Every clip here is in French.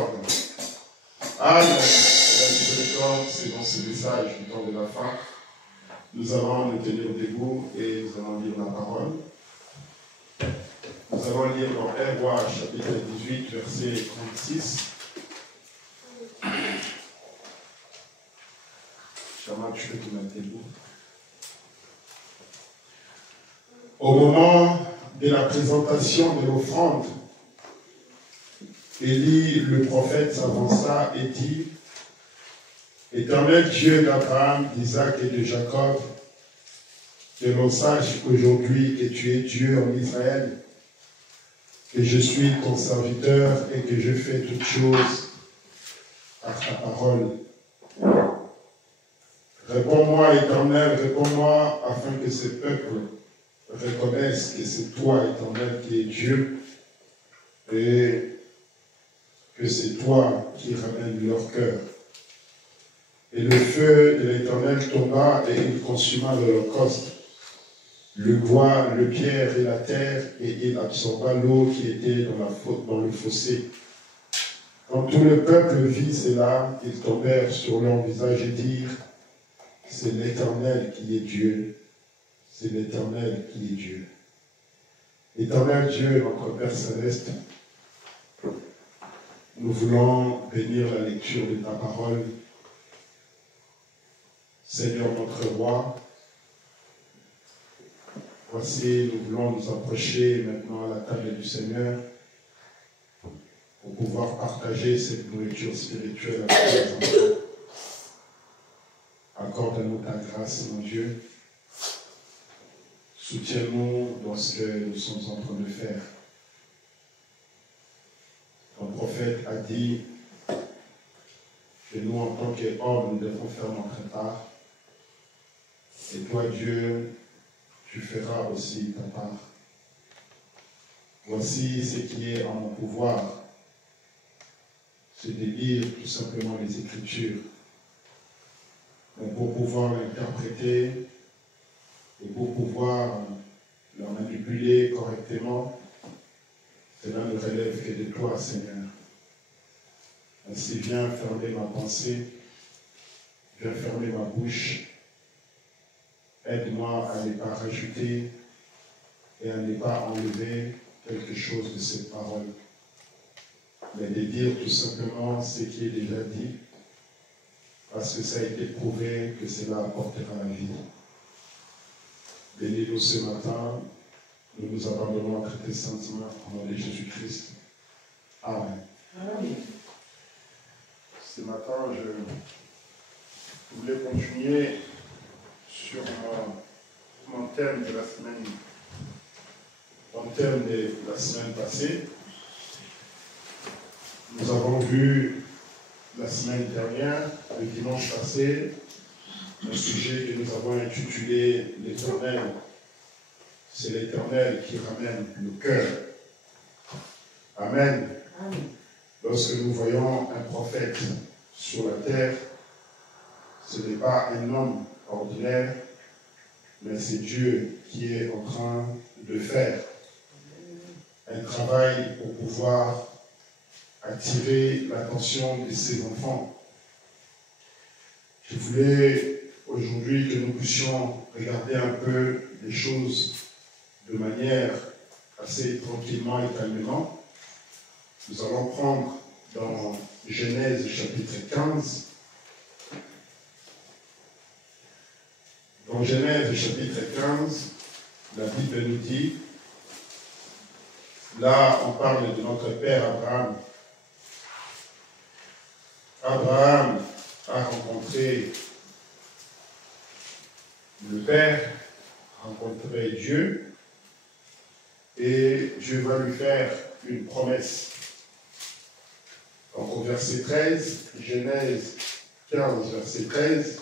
miséricorde. Ah, la miséricorde, c'est dans ce message du temps de la fin. Nous allons nous tenir debout et nous allons lire la parole. Nous allons lire dans 1 Roi, chapitre 18, verset 36. Chama, tu peux te mettre debout. Au moment de la présentation de l'offrande, Élie, le prophète, s'avança et dit: Éternel Dieu d'Abraham, d'Isaac et de Jacob, que l'on sache aujourd'hui que tu es Dieu en Israël, que je suis ton serviteur et que je fais toutes choses à ta parole. Réponds-moi, Éternel, réponds-moi, afin que ce peuple reconnaisse que c'est toi, Éternel, qui es Dieu, et que c'est toi qui ramènes leur cœur. Et le feu de l'Éternel tomba et il consuma l'holocauste, le bois, le pierre et la terre, et il absorba l'eau qui était dans le fossé. Quand tout le peuple vit cela, ils tombèrent sur leur visage et dirent: C'est l'Éternel qui est Dieu. C'est l'Éternel qui est Dieu. Éternel Dieu, notre Père Céleste, nous voulons bénir la lecture de ta parole. Seigneur notre Roi, voici, nous voulons nous approcher maintenant à la table du Seigneur pour pouvoir partager cette nourriture spirituelle avec tes enfants. Accorde-nous ta grâce, mon Dieu. Soutiens-nous dans ce que nous sommes en train de faire. Ton prophète a dit que nous, en tant qu'hommes, nous devons faire notre part. Et toi, Dieu, tu feras aussi ta part. Voici ce qui est en mon pouvoir. C'est de lire tout simplement les Écritures. Mais pour pouvoir l'interpréter et pour pouvoir la manipuler correctement, cela ne relève que de toi, Seigneur. Ainsi, viens fermer ma pensée, viens fermer ma bouche. Aide-moi à ne pas rajouter et à ne pas enlever quelque chose de cette parole, mais de dire tout simplement ce qui est déjà dit, parce que ça a été prouvé que cela apportera la vie. Bénis-nous ce matin, nous nous abandonnons à tes saintes mains au nom de Jésus-Christ. Amen. Amen. Ce matin, je voulais continuer sur mon thème de la semaine, passée. Nous avons vu la semaine dernière, le dimanche passé, un sujet que nous avons intitulé l'Éternel. C'est l'Éternel qui ramène le cœur. Amen. Amen. Lorsque nous voyons un prophète sur la terre, ce n'est pas un homme ordinaire, mais c'est Dieu qui est en train de faire un travail pour pouvoir attirer l'attention de ses enfants. Je voulais aujourd'hui que nous puissions regarder un peu les choses de manière assez tranquillement et calmement. Nous allons prendre dans Genèse chapitre 15. Dans Genèse chapitre 15, la Bible nous dit, là on parle de notre père Abraham. Abraham a rencontré le Père, rencontré Dieu, et Dieu va lui faire une promesse. Donc au verset 13, Genèse 15, verset 13,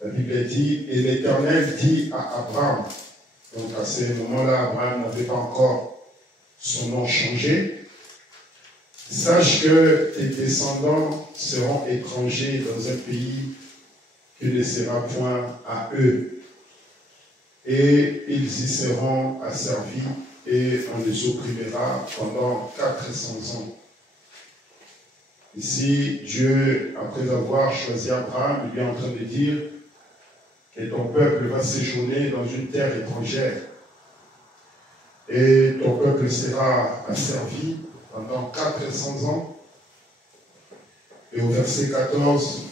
la Bible dit, et l'Éternel dit à Abraham, donc à ce moment-là, Abraham n'avait pas encore son nom changé, sache que tes descendants seront étrangers dans un pays qui ne sera point à eux, et ils y seront asservis, et on les opprimera pendant 400 ans. Ici, Dieu, après avoir choisi Abraham, lui est en train de dire que ton peuple va séjourner dans une terre étrangère. Et ton peuple sera asservi pendant 400 ans. Et au verset 14,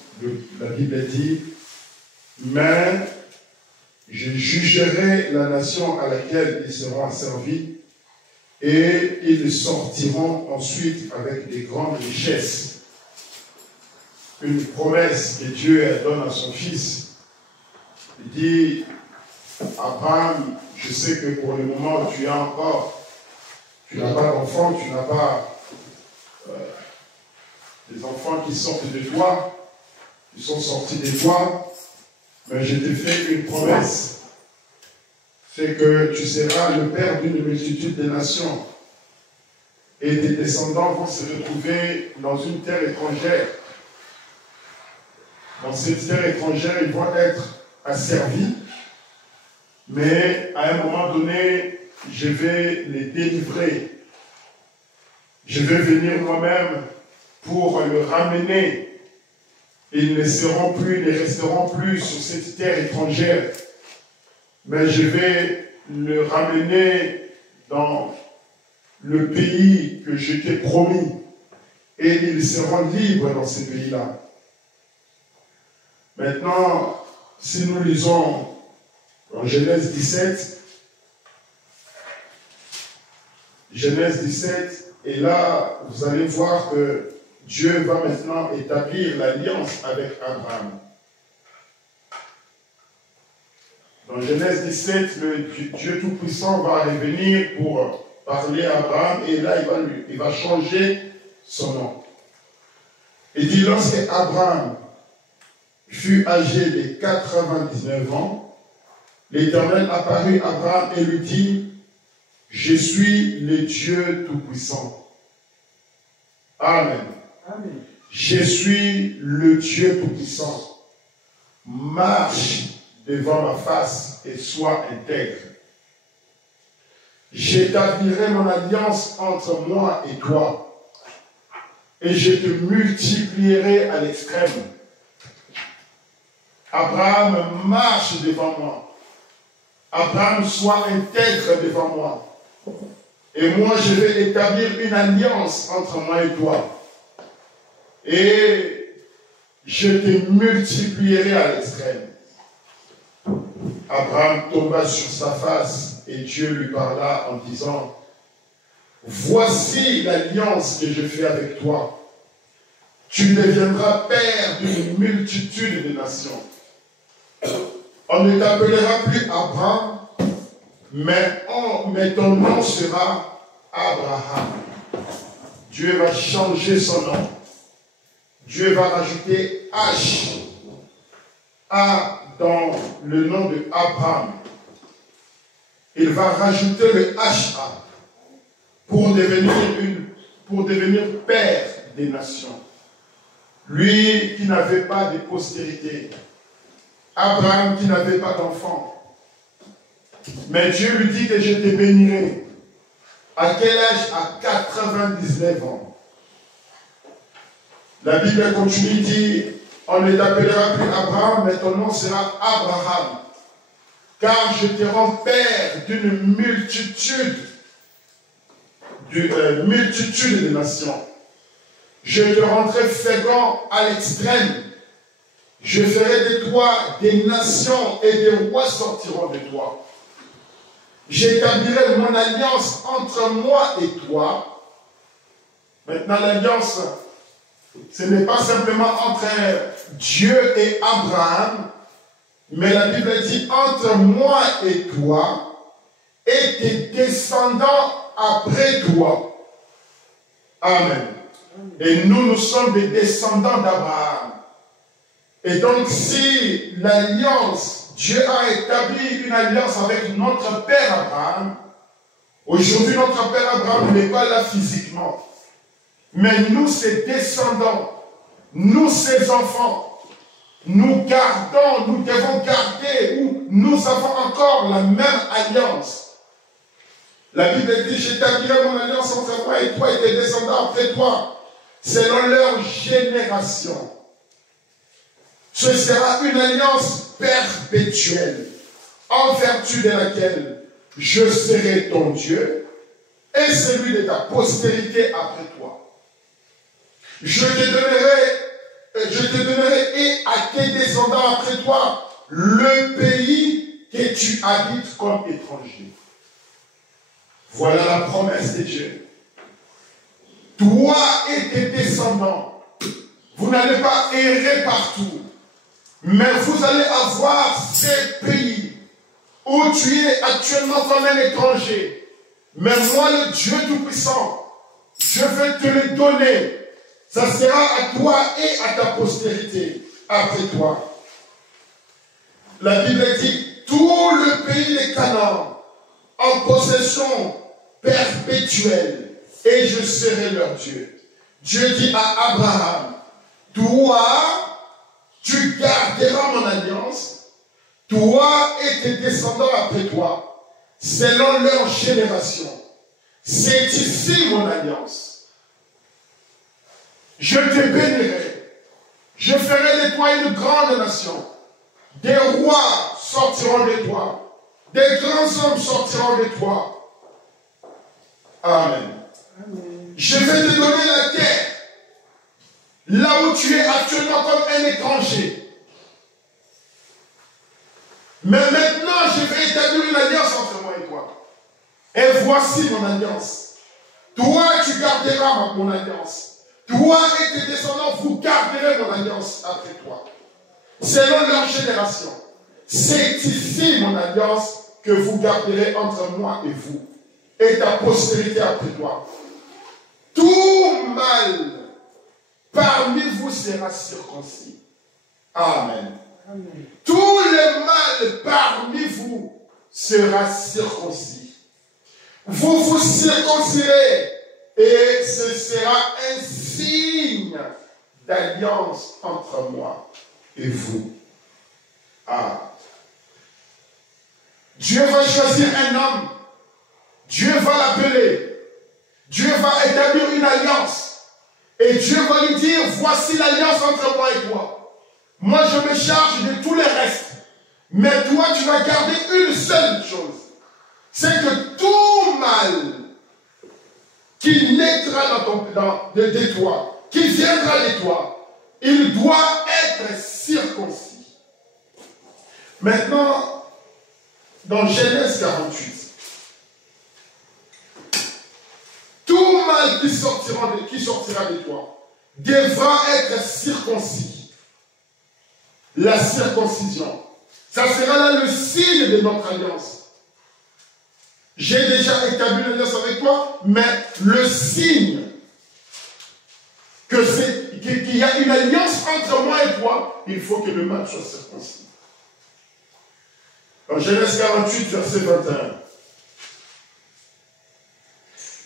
la Bible dit, mais je jugerai la nation à laquelle ils seront asservis et ils sortiront ensuite avec des grandes richesses. Une promesse que Dieu donne à son fils. Il dit, Abraham, je sais que pour le moment tu n'as pas d'enfants, tu n'as pas des enfants qui sortent de toi, qui sont sortis de toi, mais je te fais une promesse. C'est que tu seras le père d'une multitude de nations. Et tes descendants vont se retrouver dans une terre étrangère. Dans cette terre étrangère, ils vont être asservis. Mais à un moment donné, je vais les délivrer. Je vais venir moi-même pour le ramener. Ils ne resteront plus sur cette terre étrangère. Mais je vais le ramener dans le pays que je t'ai promis. Et ils seront libres dans ce pays-là. Maintenant, si nous lisons en Genèse 17, et là, vous allez voir que Dieu va maintenant établir l'alliance avec Abraham. Dans Genèse 17, le Dieu Tout-Puissant va revenir pour parler à Abraham et là, il va changer son nom. Il dit, lorsque Abraham fut âgé de 99 ans, l'Éternel apparut à Abraham et lui dit, je suis le Dieu Tout-Puissant. Amen. Amen. Je suis le Dieu Tout-Puissant. Marche devant ma face et sois intègre. J'établirai mon alliance entre moi et toi, et je te multiplierai à l'extrême. Abraham, marche devant moi. Abraham, sois intègre devant moi. Et moi, je vais établir une alliance entre moi et toi. Et je te multiplierai à l'extrême. Abraham tomba sur sa face et Dieu lui parla en disant, voici l'alliance que je fais avec toi. Tu deviendras père d'une multitude de nations. On ne t'appellera plus Abraham, mais ton nom sera Abraham. Dieu va changer son nom. Dieu va rajouter H. A dans le nom de Abraham. Il va rajouter le HA pour devenir père des nations. Lui qui n'avait pas de postérité. Abraham qui n'avait pas d'enfant. Mais Dieu lui dit que je te bénirai. À quel âge? À 99 ans. La Bible continue, dit, on ne t'appellera plus Abraham, mais ton nom sera Abraham. Car je te rends père d'une multitude de nations. Je te rendrai fécond à l'extrême. Je ferai de toi des nations et des rois sortiront de toi. J'établirai mon alliance entre moi et toi. Maintenant, l'alliance, ce n'est pas simplement entre Dieu et Abraham, mais la Bible dit entre moi et toi et tes descendants après toi. Amen. Et nous sommes des descendants d'Abraham. Et donc si l'alliance, Dieu a établi une alliance avec notre père Abraham, aujourd'hui notre père Abraham n'est pas là physiquement. Mais nous, ses descendants, nous, ses enfants, nous devons garder, ou nous avons encore la même alliance. La Bible dit, j'établirai mon alliance entre moi et toi et tes descendants après toi. selon leur génération. Ce sera une alliance perpétuelle, en vertu de laquelle je serai ton Dieu et celui de ta postérité après toi. Je te donnerai et à tes descendants après toi le pays que tu habites comme étranger. Voilà la promesse de Dieu. Toi et tes descendants, vous n'allez pas errer partout, mais vous allez avoir ces pays où tu es actuellement comme un étranger. Mais moi, le Dieu Tout-Puissant, je vais te le donner. Ça sera à toi et à ta postérité après toi. La Bible dit, tout le pays de Canaan en possession perpétuelle, et je serai leur Dieu. Dieu dit à Abraham, toi, tu garderas mon alliance, toi et tes descendants après toi, selon leur génération. C'est ici mon alliance. Je te bénirai. Je ferai de toi une grande nation. Des rois sortiront de toi. Des grands hommes sortiront de toi. Amen. Amen. Je vais te donner la terre. Là où tu es actuellement comme un étranger. Mais maintenant, je vais établir une alliance entre moi et toi. Et voici mon alliance. Toi, tu garderas mon alliance. Toi et tes descendants, vous garderez mon alliance après toi. Selon leur génération. C'est ici mon alliance que vous garderez entre moi et vous. Et ta postérité après toi. Tout mâle parmi vous sera circoncis. Amen. Amen. Tout le mâle parmi vous sera circoncis. Vous vous circoncirez et ce sera un signe d'alliance entre moi et vous. Ah. Dieu va choisir un homme. Dieu va l'appeler. Dieu va établir une alliance. Et Dieu va lui dire, voici l'alliance entre moi et toi. Moi, je me charge de tous les restes. Mais toi, tu vas garder une seule chose. C'est que tout mal qui naîtra de toi, qui viendra de toi, il doit être circoncis. Maintenant, dans Genèse 48, tout mal qui sortira de toi devra être circoncis. La circoncision, ça sera là le signe de notre alliance. J'ai déjà établi l'alliance avec toi, mais le signe qu'il y a une alliance entre moi et toi, il faut que le mâle soit circoncis. Dans Genèse 48, verset 21.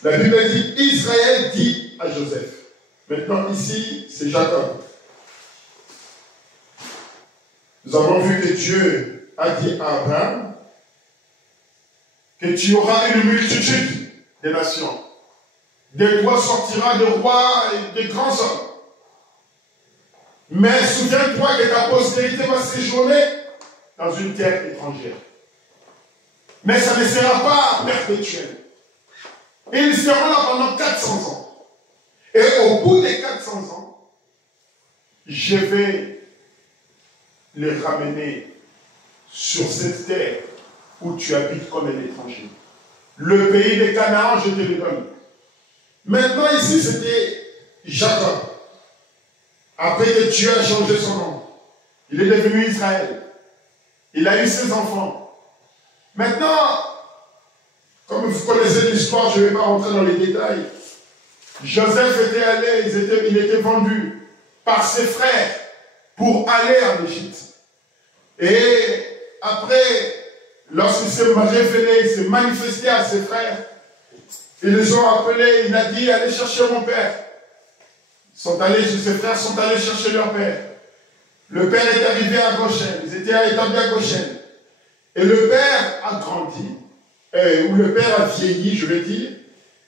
La Bible dit, Israël dit à Joseph. Maintenant ici, c'est Jacob. Nous avons vu que Dieu a dit à Abraham que tu auras une multitude de nations. De toi sortira de rois et de grands hommes. Mais souviens-toi que ta postérité va séjourner dans une terre étrangère. Mais ça ne sera pas perpétuel. Et ils seront là pendant 400 ans. Et au bout des 400 ans, je vais les ramener sur cette terre où tu habites comme un étranger. Le pays de Canaan, je te le donne. Maintenant, ici, c'était Jacob. Après que Dieu a changé son nom, il est devenu Israël. Il a eu ses enfants. Maintenant, comme vous connaissez l'histoire, je ne vais pas rentrer dans les détails. Joseph était allé, il était vendu par ses frères pour aller en Égypte. Et après, lorsqu'il s'est révélé, il s'est manifesté à ses frères, ils les ont appelés, il a dit, allez chercher mon père. Ses frères sont allés chercher leur père. Le père est arrivé à Goshen, ils étaient établis à Goshen. Et le père a grandi, ou le père a vieilli, je vais dire,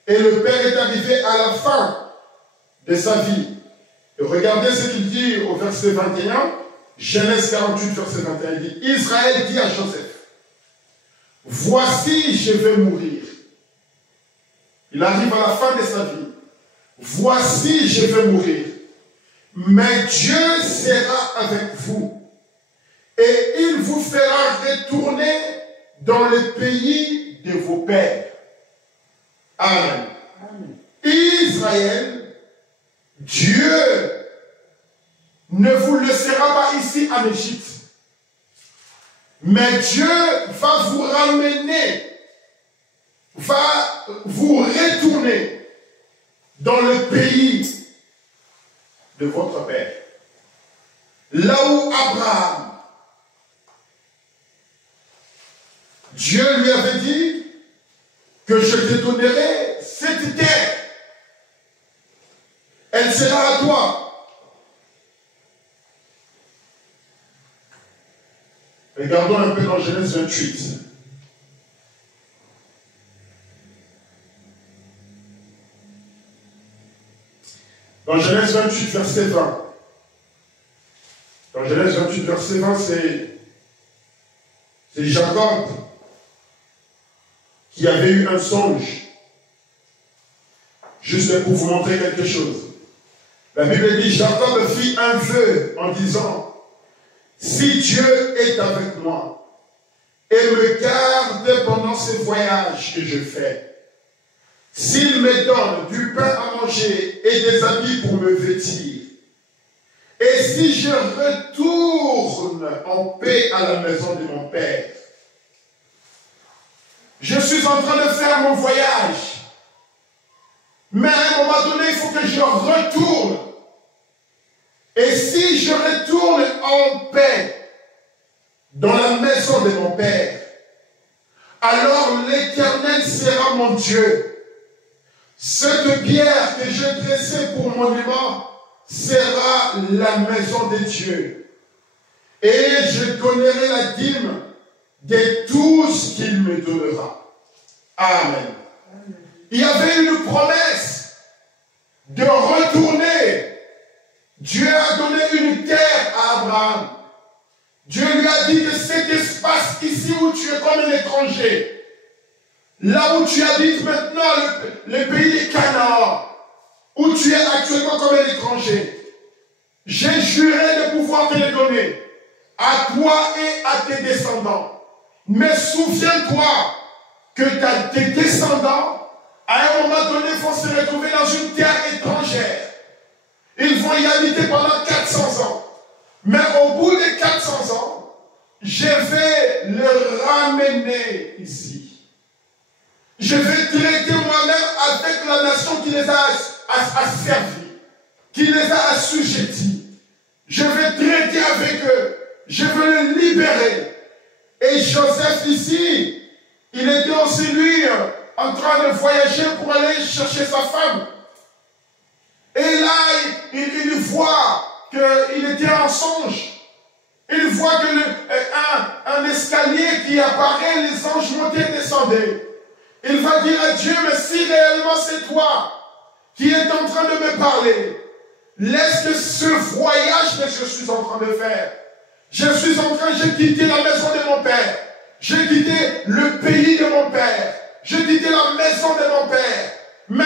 et le père est arrivé à la fin de sa vie. Et regardez ce qu'il dit au verset 21, Genèse 48, verset 21, il dit, Israël dit à Joseph, voici, je vais mourir. Il arrive à la fin de sa vie. Voici, je vais mourir. Mais Dieu sera avec vous. Et il vous fera retourner dans le pays de vos pères. Amen. Amen. Israël, Dieu ne vous laissera pas ici en Égypte. Mais Dieu va vous ramener, va vous retourner dans le pays de votre père. Là où Abraham, Dieu lui avait dit que je te donnerai cette terre. Elle sera à toi. Regardons un peu dans Genèse 28. Dans Genèse 28, verset 20. Dans Genèse 28, verset 20, c'est Jacob qui avait eu un songe. Juste pour vous montrer quelque chose. La Bible dit, Jacob fit un vœu en disant, si Dieu est avec moi et me garde pendant ce voyage que je fais, s'il me donne du pain à manger et des habits pour me vêtir, et si je retourne en paix à la maison de mon père, je suis en train de faire mon voyage, mais à un moment donné, il faut que je retourne. Et si je retourne en paix dans la maison de mon père, alors l'Éternel sera mon Dieu. Cette pierre que j'ai dressée pour monument sera la maison de Dieu. Et je donnerai la dîme de tout ce qu'il me donnera. Amen. Il y avait une promesse de retourner. Dieu a donné une terre à Abraham. Dieu lui a dit que cet espace ici où tu es comme un étranger, là où tu habites maintenant, le pays de Canaan, où tu es actuellement comme un étranger, j'ai juré de pouvoir te le donner à toi et à tes descendants. Mais souviens-toi que tes descendants, à un moment donné, vont se retrouver dans une terre étrangère. Ils vont y habiter pendant 400 ans. Mais au bout de 400 ans, je vais les ramener ici. Je vais traiter moi-même avec la nation qui les a asservis, qui les a assujettis. Je vais traiter avec eux. Je vais les libérer. Et Joseph ici, il était aussi lui en train de voyager pour aller chercher sa femme. Et là, il voit qu'il était en songe. Il voit un escalier qui apparaît, les anges montaient et descendaient. Il va dire à Dieu, mais si réellement c'est toi qui es en train de me parler, laisse que ce voyage que je suis en train de faire, j'ai quitté la maison de mon père, j'ai quitté le pays de mon père, j'ai quitté la maison de mon père, mais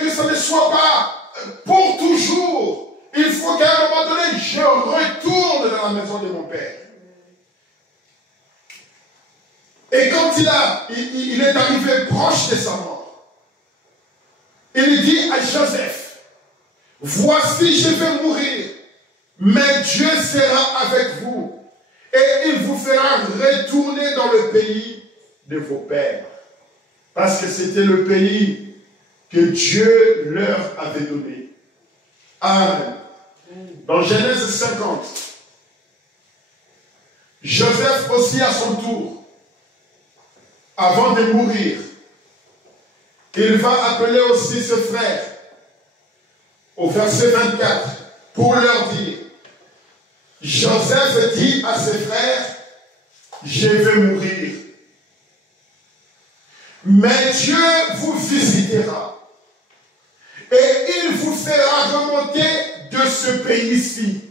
que ça ne soit pas pour toujours. Il faut qu'à un moment donné, je retourne dans la maison de mon père. Et quand il est arrivé proche de sa mort, il dit à Joseph, voici, je vais mourir, mais Dieu sera avec vous et il vous fera retourner dans le pays de vos pères. Parce que c'était le pays que Dieu leur avait donné. Amen. Dans Genèse 50, Joseph aussi à son tour, avant de mourir, il va appeler aussi ses frères au verset 24 pour leur dire, Joseph dit à ses frères, je vais mourir, mais Dieu vous visitera et il vous fera remonter de ce pays-ci.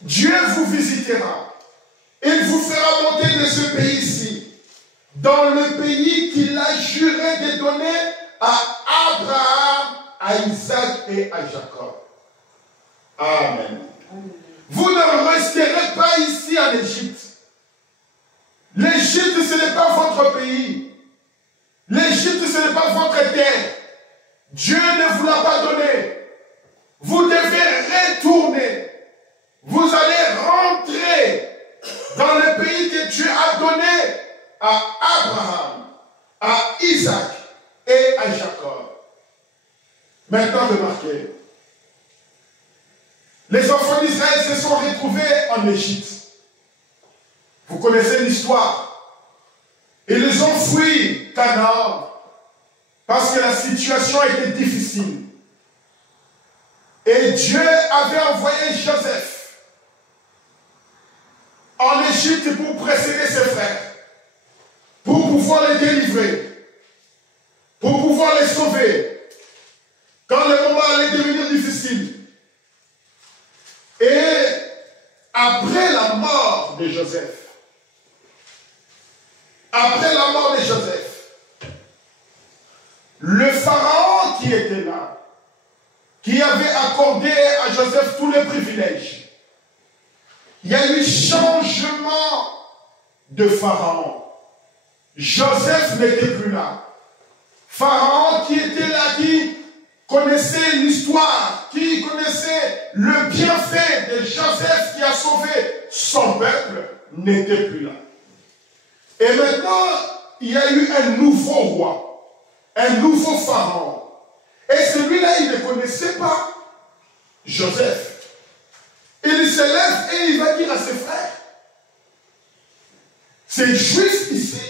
Dieu vous visitera. Il vous fera monter de ce pays-ci, dans le pays qu'il a juré de donner à Abraham, à Isaac et à Jacob. Amen. Vous ne resterez pas ici en Égypte. L'Égypte, ce n'est pas votre pays. L'Égypte, ce n'est pas votre terre. Dieu ne vous l'a pas donné. Vous devez retourner. Vous allez rentrer dans le pays que Dieu a donné à Abraham, à Isaac et à Jacob. Maintenant, remarquez. Les enfants d'Israël se sont retrouvés en Égypte. Vous connaissez l'histoire. Ils ont fui Canaan parce que la situation était difficile. Et Dieu avait envoyé Joseph en Égypte pour précéder ses frères, pour pouvoir les délivrer, pour pouvoir les sauver quand le moment allait devenir difficile. Et après la mort de Joseph, le pharaon qui était là, qui avait accordé à Joseph tous les privilèges, il y a eu changement de pharaon. Joseph n'était plus là. Pharaon qui était là, qui connaissait l'histoire, qui connaissait le bienfait de Joseph qui a sauvé son peuple, n'était plus là. Et maintenant, il y a eu un nouveau roi, un nouveau pharaon. Et celui-là, il ne connaissait pas Joseph. Il se lève et il va dire à ses frères, ces Juifs ici,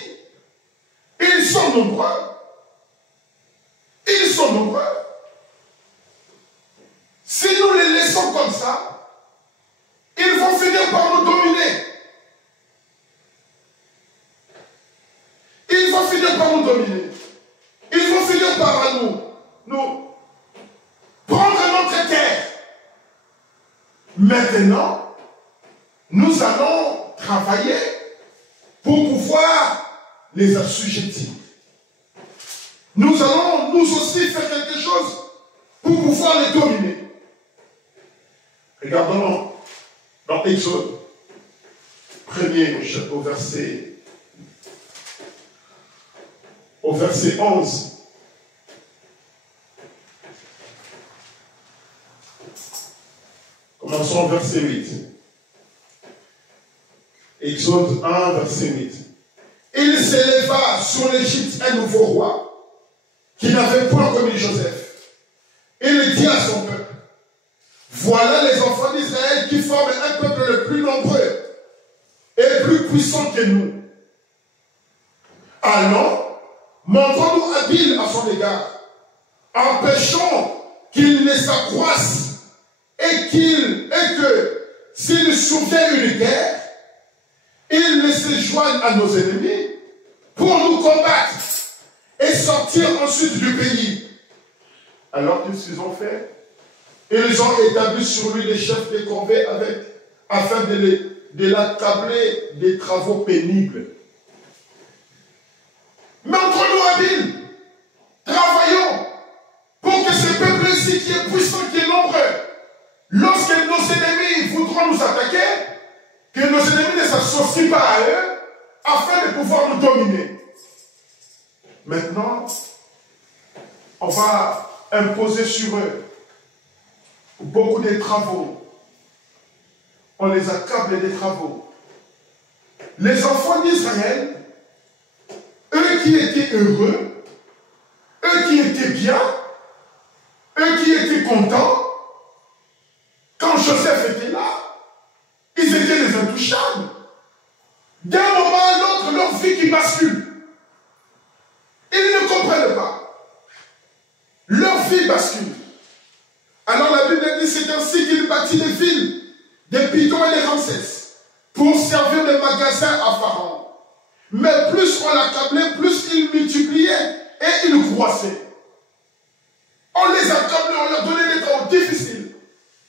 ils sont nombreux. Ils sont nombreux. Si nous les laissons comme ça, ils vont finir par nous dominer. Ils vont finir par nous dominer. Ils vont finir par nous prendre notre terre. Maintenant, nous allons travailler pour pouvoir les assujettir. Nous allons nous aussi faire quelque chose pour pouvoir les dominer. Regardons dans Exode, au verset 11. Commençons au verset 8. Exode 1, verset 8. Il s'éleva sur l'Égypte un nouveau roi qui n'avait point commis Joseph. Il dit à son peuple, voilà les enfants d'Israël qui forment un peuple le plus nombreux et plus puissant que nous. Allons, montrons-nous habiles à son égard, empêchons qu'il ne s'accroisse et que s'il survient une guerre, il ne se joigne à nos ennemis pour nous combattre et sortir ensuite du pays. Alors qu'est-ce qu'ils ont fait? Ils ont établi sur lui des chefs de corvée afin de l'accabler des travaux pénibles. Montrons-nous habiles. Travaillons pour que ce peuple-ci qui est puissant, qui est nombreux, lorsque nos ennemis voudront nous attaquer, que nos ennemis ne s'associent pas à eux, afin de pouvoir nous dominer. Maintenant, on va imposer sur eux beaucoup de travaux. On les accable des travaux. Les enfants d'Israël, eux qui étaient heureux, eux qui étaient bien, eux qui étaient contents, quand Joseph était là, ils étaient les intouchables. D'un moment à l'autre, leur vie qui bascule. Ils ne comprennent pas. Leur vie bascule. Alors la Bible dit, c'est ainsi qu'il bâtit les villes de Pithom et de Ramsès pour servir de magasin à Pharaon. Mais plus on l'accablait, plus il multipliait et il croissait. difficile.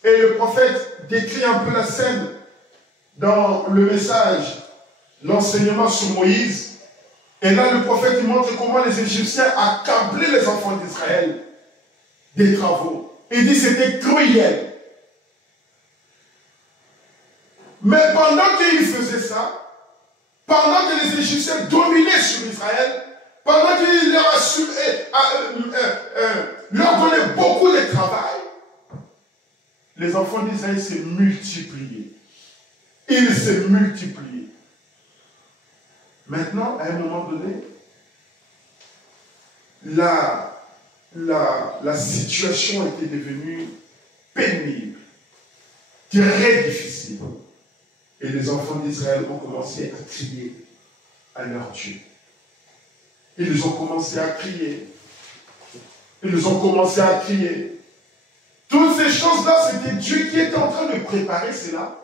Et le prophète décrit un peu la scène dans le message, l'enseignement sur Moïse. Et là, le prophète il montre comment les Égyptiens accablaient les enfants d'Israël des travaux. Il dit que c'était cruel. Mais pendant qu'ils faisaient ça, pendant que les Égyptiens dominaient sur Israël, pendant qu'ils leur donnaient beaucoup de travail, les enfants d'Israël se multipliaient. Ils se multipliaient. Maintenant, à un moment donné, la situation était devenue pénible, très difficile. Et les enfants d'Israël ont commencé à crier à leur Dieu. Ils ont commencé à crier. Ils ont commencé à crier. Toutes ces choses-là, c'était Dieu qui était en train de préparer cela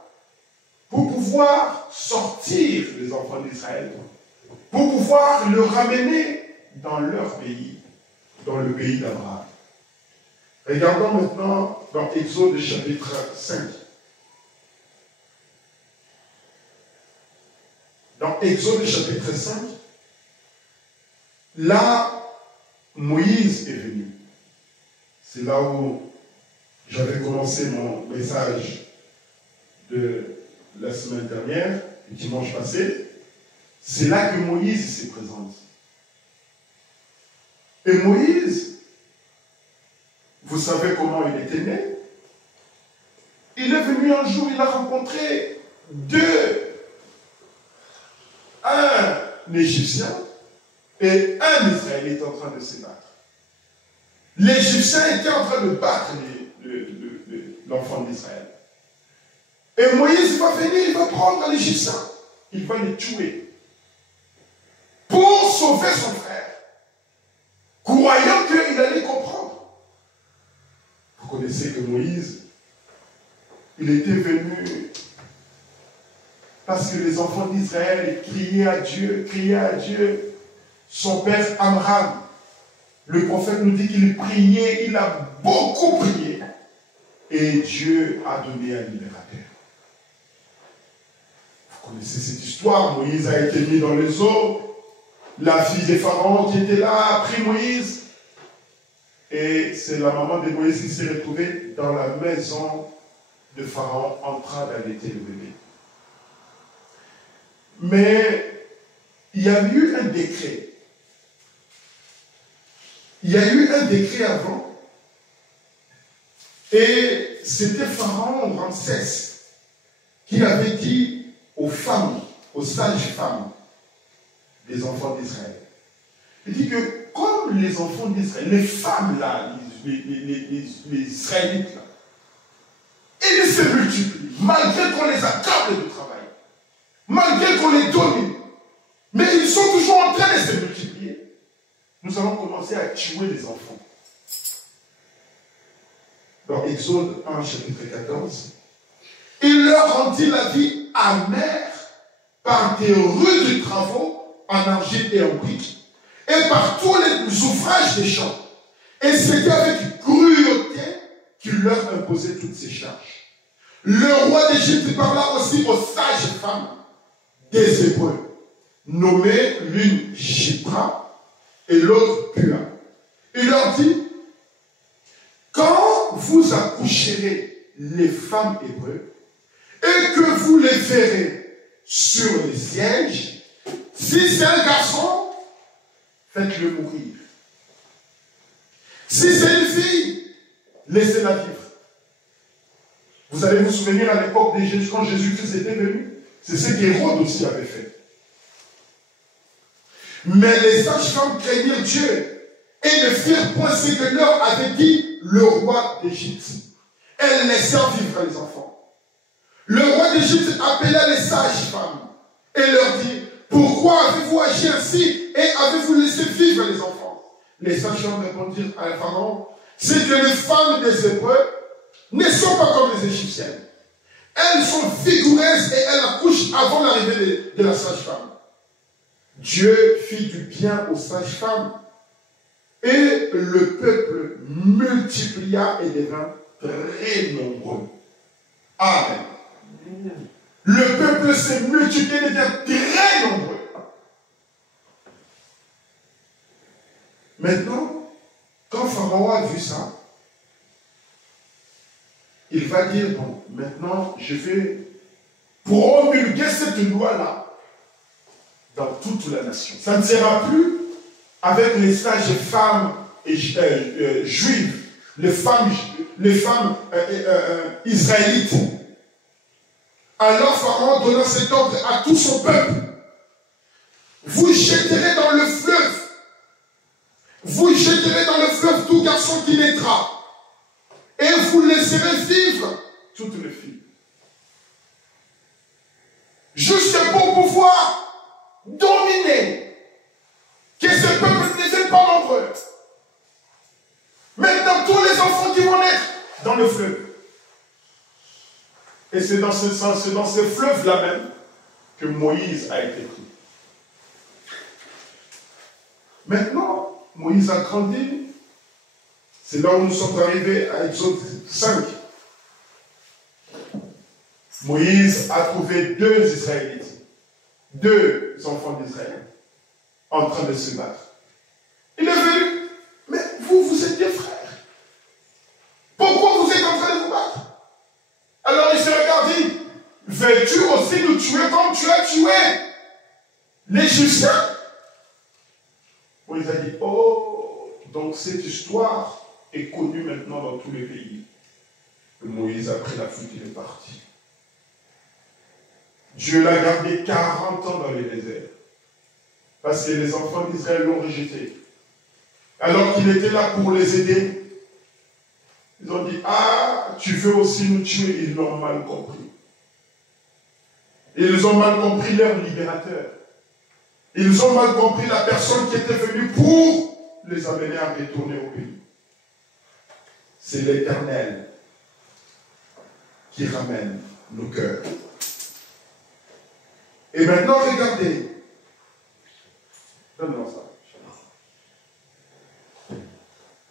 pour pouvoir sortir les enfants d'Israël, pour pouvoir le ramener dans leur pays, dans le pays d'Abraham. Regardons maintenant dans Exode chapitre 5. Dans Exode chapitre 5, là, Moïse est venu. C'est là où j'avais commencé mon message de la semaine dernière, le dimanche passé. C'est là que Moïse se présente. Et Moïse, vous savez comment il était né? Il est venu un jour, il a rencontré un Égyptien et un Israélite en train de se battre. L'Égyptien était en train de battre l'enfant d'Israël. Et Moïse va venir, il va prendre l'Égyptien, il va le tuer pour sauver son frère, croyant qu'il allait comprendre. Vous connaissez que Moïse, il était venu parce que les enfants d'Israël criaient à Dieu, criaient à Dieu. Son père Amram, le prophète nous dit qu'il priait, il a beaucoup prié. Et Dieu a donné un libérateur. Vous connaissez cette histoire, Moïse a été mis dans les eaux. La fille de Pharaon qui était là a pris Moïse. Et c'est la maman de Moïse qui s'est retrouvée dans la maison de Pharaon en train d'allaiter le bébé. Mais il y a eu un décret. Il y a eu un décret avant. Et c'était Pharaon Ramsès qui avait dit aux femmes, aux sages femmes des enfants d'Israël. Il dit que comme les enfants d'Israël, les femmes là, les Israélites là, ils se multiplient, malgré qu'on les accable de travail, malgré qu'on les domine, mais ils sont toujours en train de se multiplier. Nous allons commencer à tuer les enfants. Dans Exode 1, chapitre 14, il leur rendit la vie amère par des rudes travaux en argile et en brique, et par tous les ouvrages des champs. Et c'était avec cruauté qu'il leur imposait toutes ces charges. Le roi d'Égypte parla aussi aux sages femmes des Hébreux, nommées l'une Shipra et l'autre Pua. Il leur dit, quand vous accoucherez les femmes hébreux et que vous les verrez sur les sièges, si c'est un garçon, faites-le mourir. Si c'est une fille, laissez-la vivre. Vous allez vous souvenir à l'époque de Jésus, quand Jésus-Christ était venu, c'est ce qu'Hérode aussi avait fait. Mais les sages-femmes craignirent Dieu et ne firent point ce que leur avait dit le roi d'Égypte. Elles laissèrent vivre les enfants. Le roi d'Égypte appela les sages-femmes et leur dit, pourquoi avez-vous agi ainsi et avez-vous laissé vivre les enfants? Les sages-femmes répondirent à Pharaon, c'est que les femmes des Hébreux ne sont pas comme les Égyptiennes. Elles sont vigoureuses et elles accouchent avant l'arrivée de la sage-femme. Dieu fit du bien aux sages-femmes et le peuple multiplia et devint très nombreux. Amen. Le peuple s'est multiplié, devient très nombreux. Maintenant, quand Pharaon a vu ça, il va dire, bon, maintenant, je vais promulguer cette loi-là dans toute la nation. Ça ne sera plus avec les sages femmes juives, les femmes israélites. Alors Pharaon donna cet ordre à tout son peuple. Vous jetterez dans le fleuve. Vous jetterez dans le fleuve tout garçon qui naîtra. Et vous laisserez vivre toutes les filles. Juste pour pouvoir dominer. Que ce peuple ne soit pas nombreux. Maintenant, tous les enfants qui vont naître dans le fleuve. Et c'est dans ce fleuve-là même que Moïse a été pris. Maintenant, Moïse a grandi. C'est là où nous sommes arrivés à Exode 5. Moïse a trouvé 2 Israélites, 2 enfants d'Israël, en train de se battre. Il est venu, mais vous êtes des frères. Pourquoi vous êtes en train de vous battre? Alors il se regarde, dit, veux-tu aussi nous tuer comme tu as tué l'Égyptien? Moïse a dit, oh, donc cette histoire est connue maintenant dans tous les pays. Et Moïse a pris la fuite, il est parti. Dieu l'a gardé 40 ans dans le désert. Parce que les enfants d'Israël l'ont rejeté. Alors qu'il était là pour les aider, ils ont dit, ah, tu veux aussi nous tuer. Ils l'ont mal compris. Ils ont mal compris leur libérateur. Ils ont mal compris la personne qui était venue pour les amener à retourner au pays. C'est l'Éternel qui ramène nos cœurs. Et maintenant, regardez. Donne-moi ça.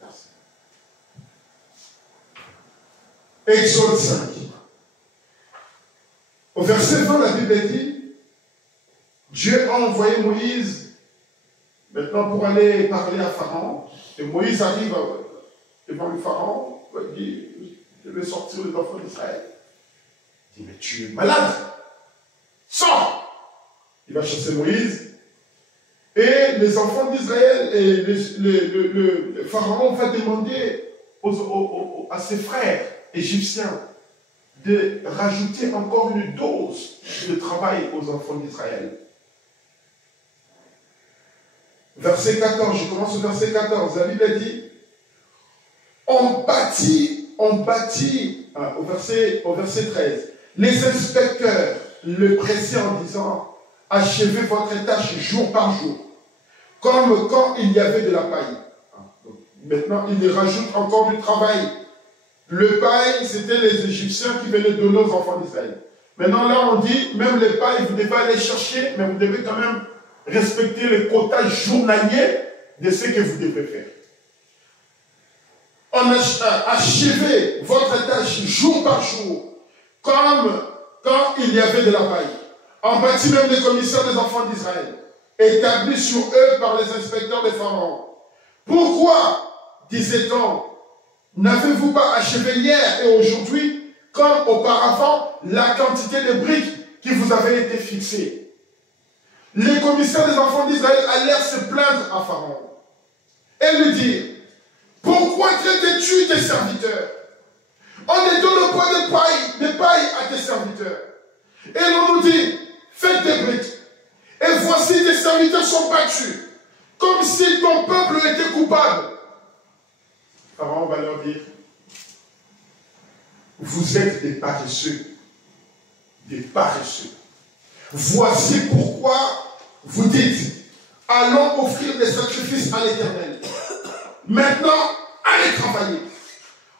Merci. Exode 5. Au verset 20, la Bible dit, Dieu a envoyé Moïse maintenant pour aller parler à Pharaon. Et Moïse arrive devant le Pharaon, il dit, je vais sortir les enfants d'Israël. Il dit, mais tu es malade. Sors! Il va chasser Moïse. Et les enfants d'Israël et le Pharaon va demander à ses frères égyptiens de rajouter encore une dose de travail aux enfants d'Israël. Verset 14, je commence au verset 14. La Bible dit, on bâtit, au verset 13, les inspecteurs le pressaient en disant, achevez votre tâche jour par jour, comme quand il y avait de la paille. Donc, maintenant, il rajoute encore du travail. Le paille, c'était les Égyptiens qui venaient donner aux enfants d'Israël. Maintenant, là, on dit, même les pailles, vous devez aller chercher, mais vous devez quand même respecter le quota journalier de ce que vous devez faire. On a achevé votre tâche jour par jour, comme quand il y avait de la paille. On bâtit même les commissaires des enfants d'Israël, établis sur eux par les inspecteurs des pharaons. Pourquoi, disait-on, n'avez-vous pas achevé hier et aujourd'hui, comme auparavant, la quantité de briques qui vous avait été fixée? Les commissaires des enfants d'Israël allèrent se plaindre à Pharaon et lui dire, pourquoi traites-tu tes serviteurs? On ne donne pas de paille à tes serviteurs. Et l'on nous dit, faites des briques. Et voici tes serviteurs sont battus, comme si ton peuple était coupable. Pharaon va leur dire, vous êtes des paresseux. Des paresseux. Voici pourquoi vous dites, allons offrir des sacrifices à l'Éternel. Maintenant, allez travailler.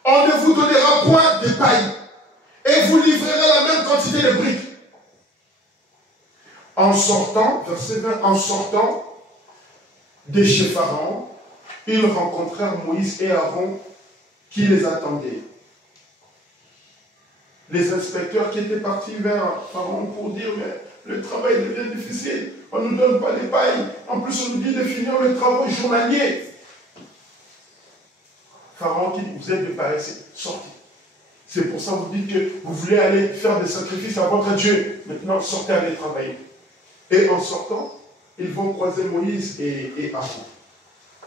On ne vous donnera point de paille. Et vous livrerez la même quantité de briques. En sortant, verset 20, en sortant de chez Pharaon, ils rencontrèrent Moïse et Aaron qui les attendaient. les inspecteurs qui étaient partis vers Pharaon pour dire, mais le travail devient difficile, on ne nous donne pas les pailles, en plus on nous dit de finir le travail journalier. Pharaon qui dit, vous êtes des paresseux, sortez. C'est pour ça que vous dites que vous voulez aller faire des sacrifices à votre Dieu. Maintenant, sortez, allez travailler. Et en sortant, ils vont croiser Moïse et Aaron.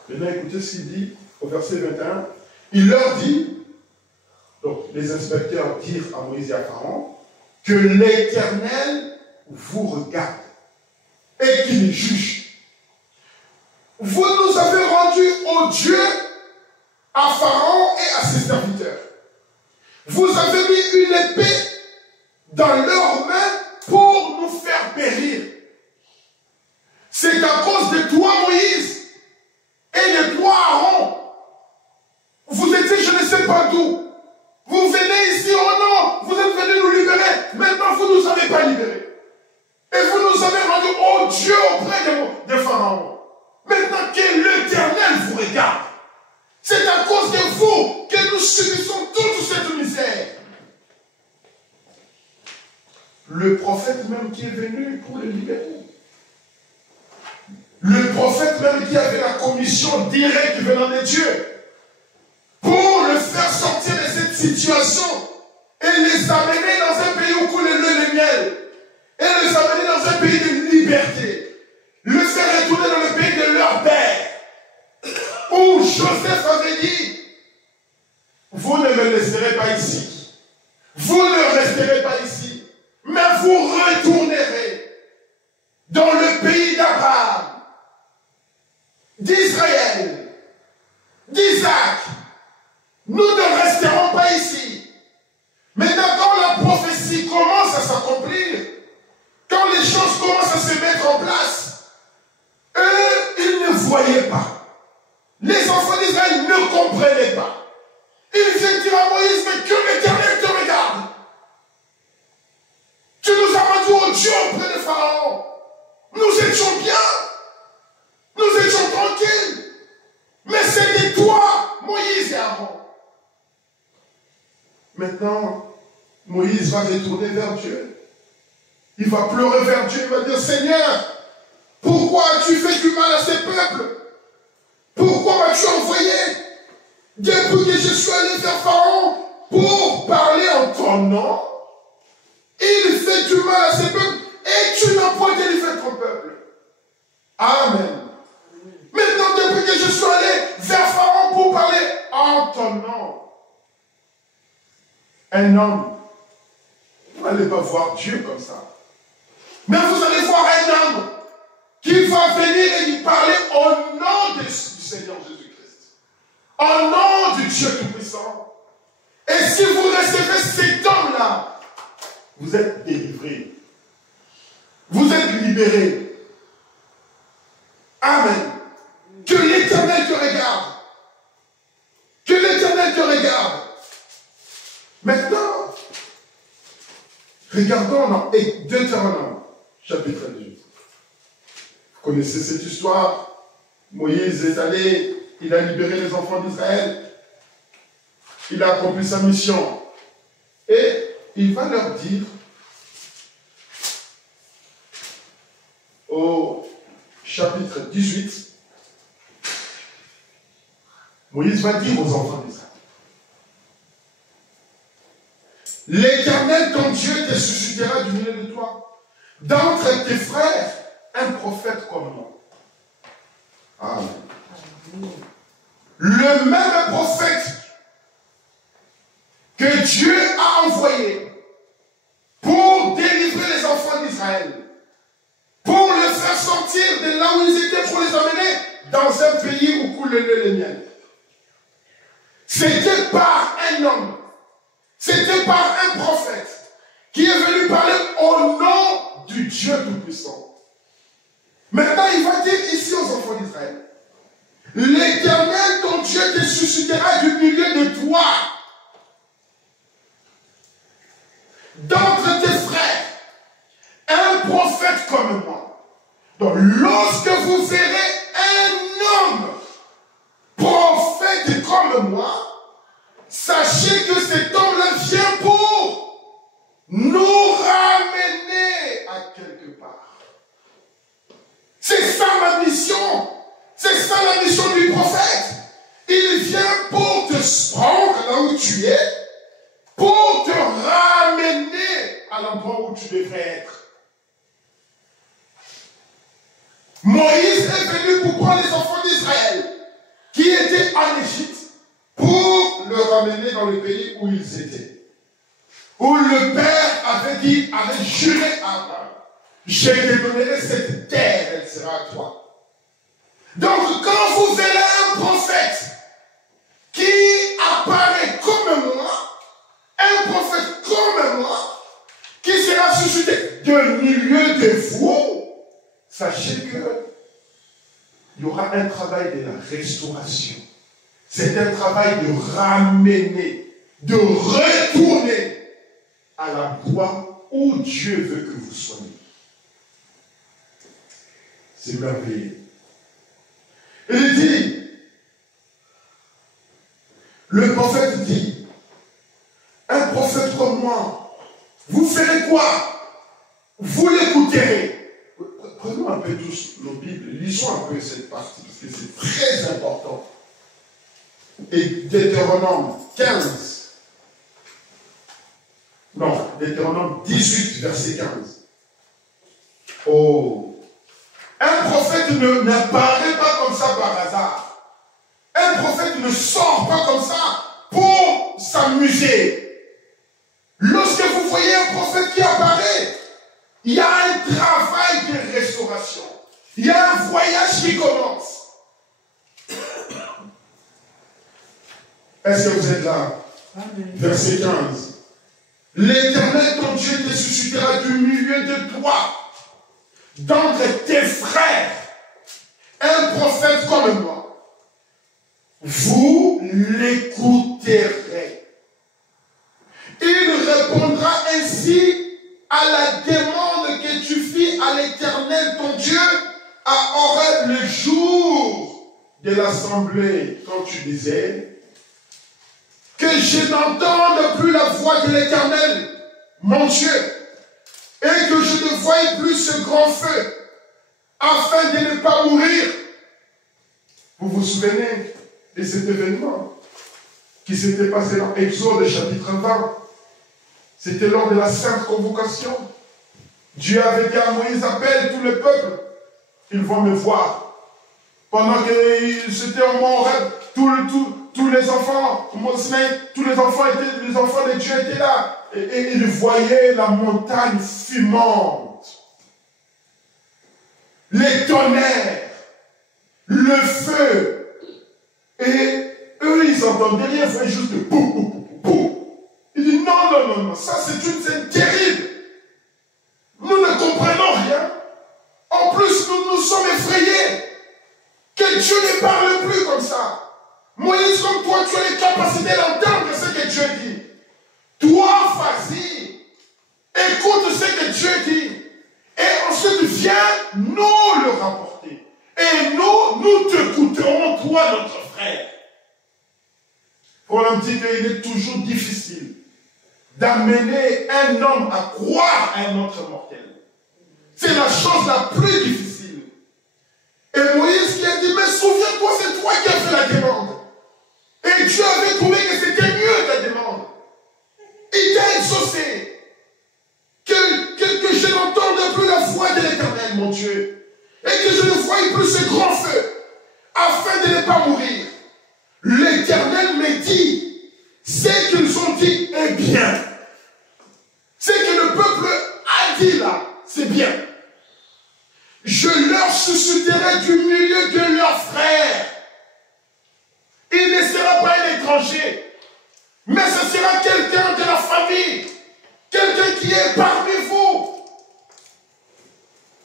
Maintenant, écoutez ce qu'il dit au verset 21. Il leur dit, donc les inspecteurs dirent à Moïse et à Pharaon, que l'Éternel vous regarde et qu'il juge. Vous nous avez rendus au Dieu, à Pharaon et à ses serviteurs. Vous avez mis une épée dans leurs mains pour nous faire périr. C'est à cause de toi, Moïse, et de toi, Aaron. Vous étiez, je ne sais pas d'où. Vous venez ici, oh non, vous êtes venus nous libérer. Maintenant, vous ne nous avez pas libérés. Et vous nous avez rendus, oh Dieu, auprès de Pharaon. Maintenant que l'Éternel vous regarde. C'est à cause de vous que nous subissons toute cette misère. Le prophète même qui est venu pour le libérer. Le prophète même qui avait la commission directe venant de Dieu. Pour le faire sortir de cette situation. Et les amener dans un pays où coule le lait et le miel. Et les amener dans un pays de liberté. Le faire retourner dans le pays de leur père. Où Joseph avait dit, vous ne me laisserez pas ici. Vous ne resterez pas ici. Mais vous retournerez dans le pays d'Abraham, d'Israël, d'Isaac. Nous ne resterons pas ici. Maintenant, quand la prophétie commence à s'accomplir, quand les choses commencent à se mettre en place, eux, ils ne voyaient pas. Les enfants d'Israël ne comprenaient pas. Ils viennent dire à Moïse, mais que l'Éternel te regarde. Tu nous as rendus au Dieu auprès de Pharaon. Nous étions bien. Nous étions tranquilles. Mais c'était toi, Moïse et Aaron. Maintenant, Moïse va retourner vers Dieu. Il va pleurer vers Dieu. Il va dire, Seigneur, pourquoi as-tu fait du mal à ces peuples? Pourquoi m'as-tu envoyé depuis que je suis allé vers Pharaon pour parler en ton nom? Il fait du mal à ses peuples et tu n'as pas délivré ton peuple. Amen. Maintenant, depuis que je suis allé vers Pharaon pour parler en ton nom, un homme, vous n'allez pas voir Dieu comme ça. Mais vous allez voir un homme qui va venir et lui parler au nom du Seigneur Jésus-Christ. Au nom du Dieu Tout-Puissant. Et si vous recevez cet homme-là, vous êtes délivrés. Vous êtes libérés. Amen. Que l'Éternel te regarde. Que l'Éternel te regarde. Maintenant, regardons dans Deutéronome, chapitre 18. Vous connaissez cette histoire. Moïse est allé, il a libéré les enfants d'Israël. Il a accompli sa mission. Et il va leur dire, au chapitre 18, Moïse va dire aux enfants d'Israël, l'Éternel, ton Dieu, te suscitera du milieu de toi, d'entre tes frères, un prophète comme moi. Amen. Le même prophète que Dieu a envoyé pour délivrer les enfants d'Israël, pour les faire sortir de là où ils étaient, pour les amener dans un pays où coule le lait et le miel. C'était par un homme, c'était par un prophète qui est venu parler au nom du Dieu Tout-Puissant. Maintenant, il va dire ici aux enfants d'Israël, l'Éternel, ton Dieu, te suscitera du milieu de toi, d'entre tes frères, un prophète comme moi. Donc, lorsque vous verrez un homme prophète comme moi, sachez que cet homme-là vient pour tu es pour te ramener à l'endroit où tu devrais être. Moïse est venu pour prendre les enfants d'Israël qui étaient en Égypte pour le ramener dans le pays où ils étaient. Où le Père avait juré à Abraham, je te donnerai cette terre, elle sera à toi. Donc quand vous verrez un prophète qui apparaît comme moi, un prophète comme moi, qui sera suscité de milieu de vous, sachez que il y aura un travail de la restauration. C'est un travail de ramener, de retourner à l'endroit où Dieu veut que vous soyez. C'est merveilleux. Il dit, le prophète dit, un prophète comme moi, vous ferez quoi? Vous l'écouterez. Prenons un peu tous nos Bibles, lisons un peu cette partie, parce que c'est très important. Et Deutéronome 15, non, Deutéronome 18, verset 15. Oh! Un prophète n'apparaît pas comme ça par hasard. Un prophète ne sort pas comme ça pour s'amuser. Lorsque vous voyez un prophète qui apparaît, il y a un travail de restauration. Il y a un voyage qui commence. Est-ce que vous êtes là? Amen. Verset 15. L'Éternel, ton Dieu, te suscitera du milieu de toi, d'entre tes frères, un prophète comme moi. Vous l'écouterez. Il répondra ainsi à la demande que tu fis à l'Éternel, ton Dieu, à Horeb le jour de l'assemblée, quand tu disais que je n'entende plus la voix de l'Éternel, mon Dieu, et que je ne voie plus ce grand feu, afin de ne pas mourir. Vous vous souvenez de cet événement qui s'était passé dans Exode chapitre 20? C'était lors de la sainte convocation. Dieu avait dit à Moïse, appelle tout le peuple, ils vont me voir. Pendant que c'était au mont Horeb, tous les enfants, au mont Sinaï, tous les enfants de Dieu étaient là. Et ils voyaient la montagne fumante, les tonnerres, le feu. Et eux, ils n'entendaient rien, ils voyaient juste de boum, boum, boum, boum. Ils disent non, ça c'est une scène terrible. Nous ne comprenons rien. En plus, nous sommes effrayés que Dieu ne parle plus comme ça. Moïse, comme toi, tu as les capacités d'entendre ce que Dieu dit. Toi, vas-y, écoute ce que Dieu dit. Et ensuite, viens nous le rapporter. Et nous t'écouterons, toi, notre frère. On dit qu'il est toujours difficile d'amener un homme à croire à un autre mortel. C'est la chose la plus difficile. Et Moïse qui a dit, mais souviens-toi, c'est toi qui as fait la demande. Et Dieu avait trouvé que c'était mieux ta demande. Il t'a exaucé. Que je n'entende plus la voix de l'Éternel, mon Dieu. Et que je ne voie plus ce grand feu, afin de ne pas mourir. L'Éternel me dit, ce qu'ils ont dit est bien. Ce que le peuple a dit là, c'est bien. Je leur susciterai du milieu de leurs frères. Il ne sera pas un étranger, mais ce sera quelqu'un de la famille, quelqu'un qui est parmi vous.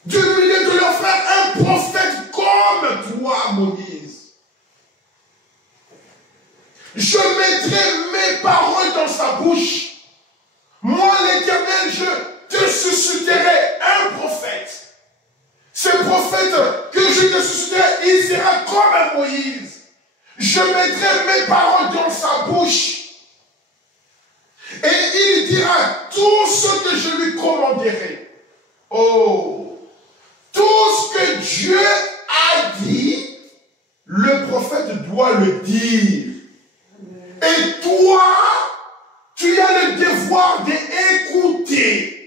Du milieu de leurs frères, un prophète comme toi, Moïse. Je mettrai mes paroles dans sa bouche. Moi, l'Éternel, je te susciterai un prophète. Ce prophète que je te susciterai, il sera comme un Moïse. Je mettrai mes paroles dans sa bouche. Et il dira tout ce que je lui commanderai. Oh, tout ce que Dieu a dit, le prophète doit le dire. Et toi, tu as le devoir d'écouter.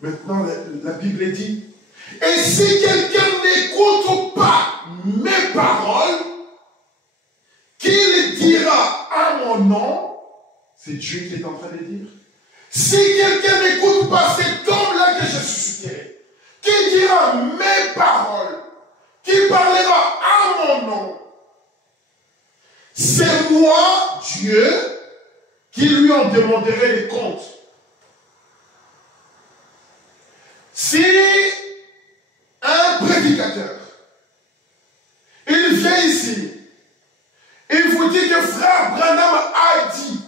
Maintenant, la Bible dit, et si quelqu'un n'écoute pas mes paroles, qu'il dira à mon nom, c'est Dieu qui est en train de dire, si quelqu'un n'écoute pas cet homme-là que je susciterai, qui dira mes paroles, qui parlera à mon nom, c'est moi, Dieu, qui lui en demanderai les comptes. Si un prédicateur, il vient ici, il vous dit que frère Branham a dit,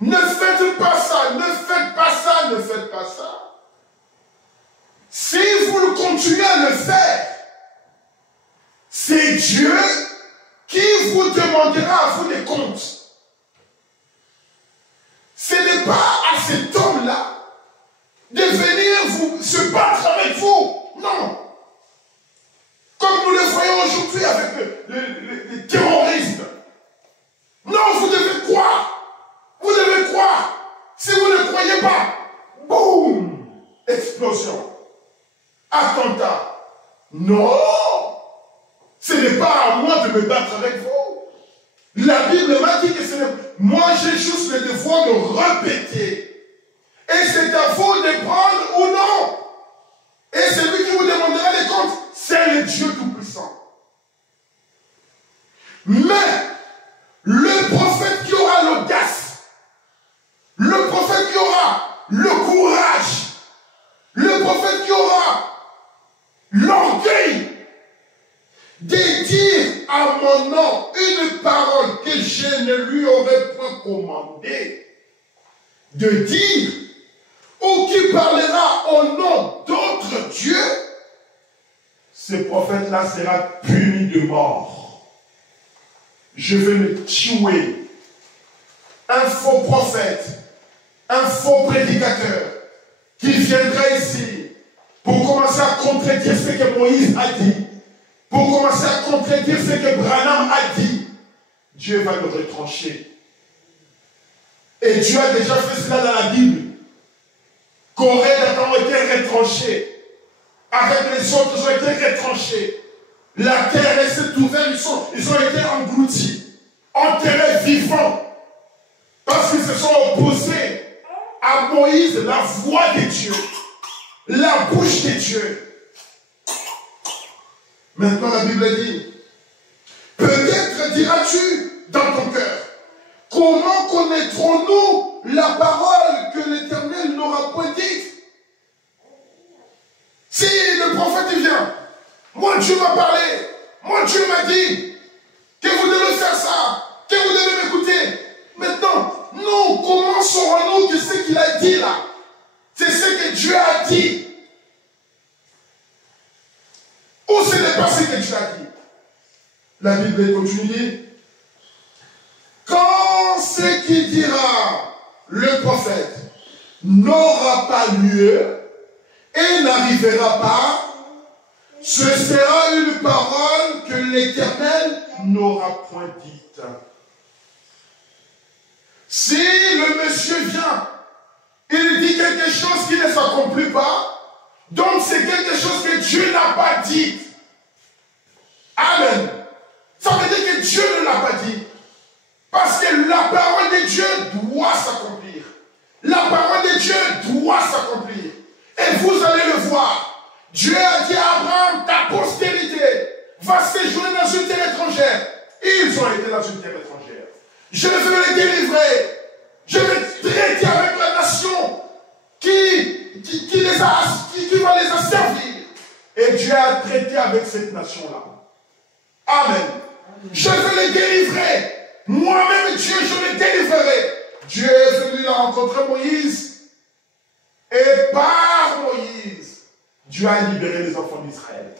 ne faites pas ça, ne faites pas ça, ne faites pas ça. Si vous le continuez à le faire, c'est Dieu qui vous demandera à vous des comptes. Ce n'est pas à cet homme-là de venir se battre avec vous. Non. Comme nous le voyons aujourd'hui avec les terroristes. Non, vous devez croire. Vous devez croire. Si vous ne croyez pas, boum, explosion, attentat. Non, ce n'est pas à moi de me battre avec vous. La Bible m'a dit que moi j'ai juste le devoir de répéter. Et c'est à vous de prendre ou non. Et celui qui vous demandera les comptes, c'est le Dieu Tout-Puissant. Mais le prophète qui aura l'audace, le prophète qui aura le courage, le prophète qui aura l'orgueil de dire à mon nom une parole que je ne lui aurais pas commandé de dire, ou qui parlera au nom d'autres dieux, ce prophète-là sera puni de mort. Je vais le tuer. Un faux prophète, un faux prédicateur qui viendra ici pour commencer à contredire ce que Moïse a dit, pour commencer à contredire ce que Branham a dit, Dieu va le retrancher. Et Dieu a déjà fait cela dans la Bible. Corée a été retranchée. Avec les autres, ils ont été retranchés. La terre s'est ouverte, ils ont été engloutis, enterrés vivants. Parce qu'ils se sont opposés à Moïse, la voix de Dieu, la bouche de Dieu. Maintenant, la Bible dit, peut-être diras-tu dans ton cœur, comment connaîtrons-nous la parole que l'Éternel n'aura point dite? Si le prophète vient, moi Dieu m'a parlé, moi Dieu m'a dit que vous devez faire ça, que vous devez m'écouter. Maintenant, nous, comment saurons-nous que ce qu'il a dit là, c'est ce que Dieu a dit? Ou ce n'est pas ce que Dieu a dit? La Bible continue. Quand ce qui dira le prophète n'aura pas lieu et n'arrivera pas, ce sera une parole que l'Éternel n'aura point dite. Si le monsieur vient, il dit quelque chose qui ne s'accomplit pas, donc c'est quelque chose que Dieu n'a pas dit. Amen. Ça veut dire que Dieu ne l'a pas dit. Parce que la parole de Dieu doit s'accomplir. La parole de Dieu doit s'accomplir. Et vous allez le voir. Dieu a dit à Abraham, ta postérité va séjourner dans une terre étrangère. Ils ont été dans une terre étrangère. Je vais les délivrer. Je vais traiter avec la nation qui va les asservir. Et Dieu a traité avec cette nation-là. Amen. Je vais les délivrer. Moi-même, Dieu, je les délivrerai. Dieu est venu là rencontrer Moïse. Et par Moïse, Dieu a libéré les enfants d'Israël.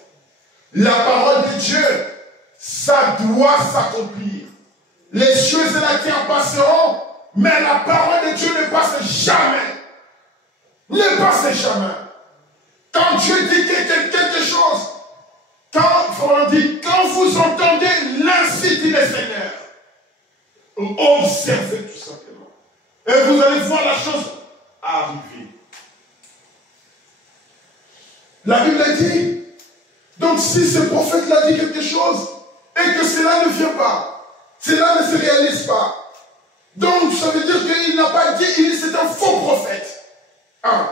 La parole de Dieu, ça doit s'accomplir. Les cieux et la terre passeront, mais la parole de Dieu ne passe jamais. Ne passe jamais. Quand Dieu dit quelque chose, quand vous entendez l'ainsi dit le Seigneur, observez tout simplement. Et vous allez voir la chose arriver. La Bible a dit, donc si ce prophète-là dit quelque chose, et que cela ne vient pas, cela ne se réalise pas, donc ça veut dire qu'il n'a pas dit, c'est un faux prophète. Hein?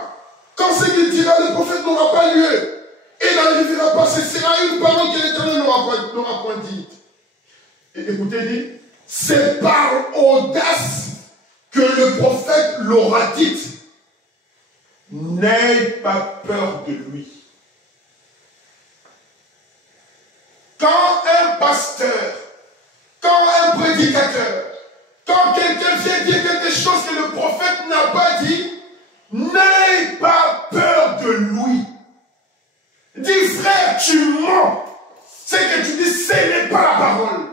Quand ce qu'il dira, le prophète n'aura pas lieu. Et n'arrivera pas, ce sera une parole que l'Éternel n'aura point dite. Et écoutez, dit, c'est par audace que le prophète l'aura dite. N'ayez pas peur de lui. Quand un pasteur, quand un prédicateur, quand quelqu'un vient dire quelque chose que le prophète n'a pas dit, n'ayez pas peur de lui. Dis frère, tu mens. Ce que tu dis, ce n'est pas la parole.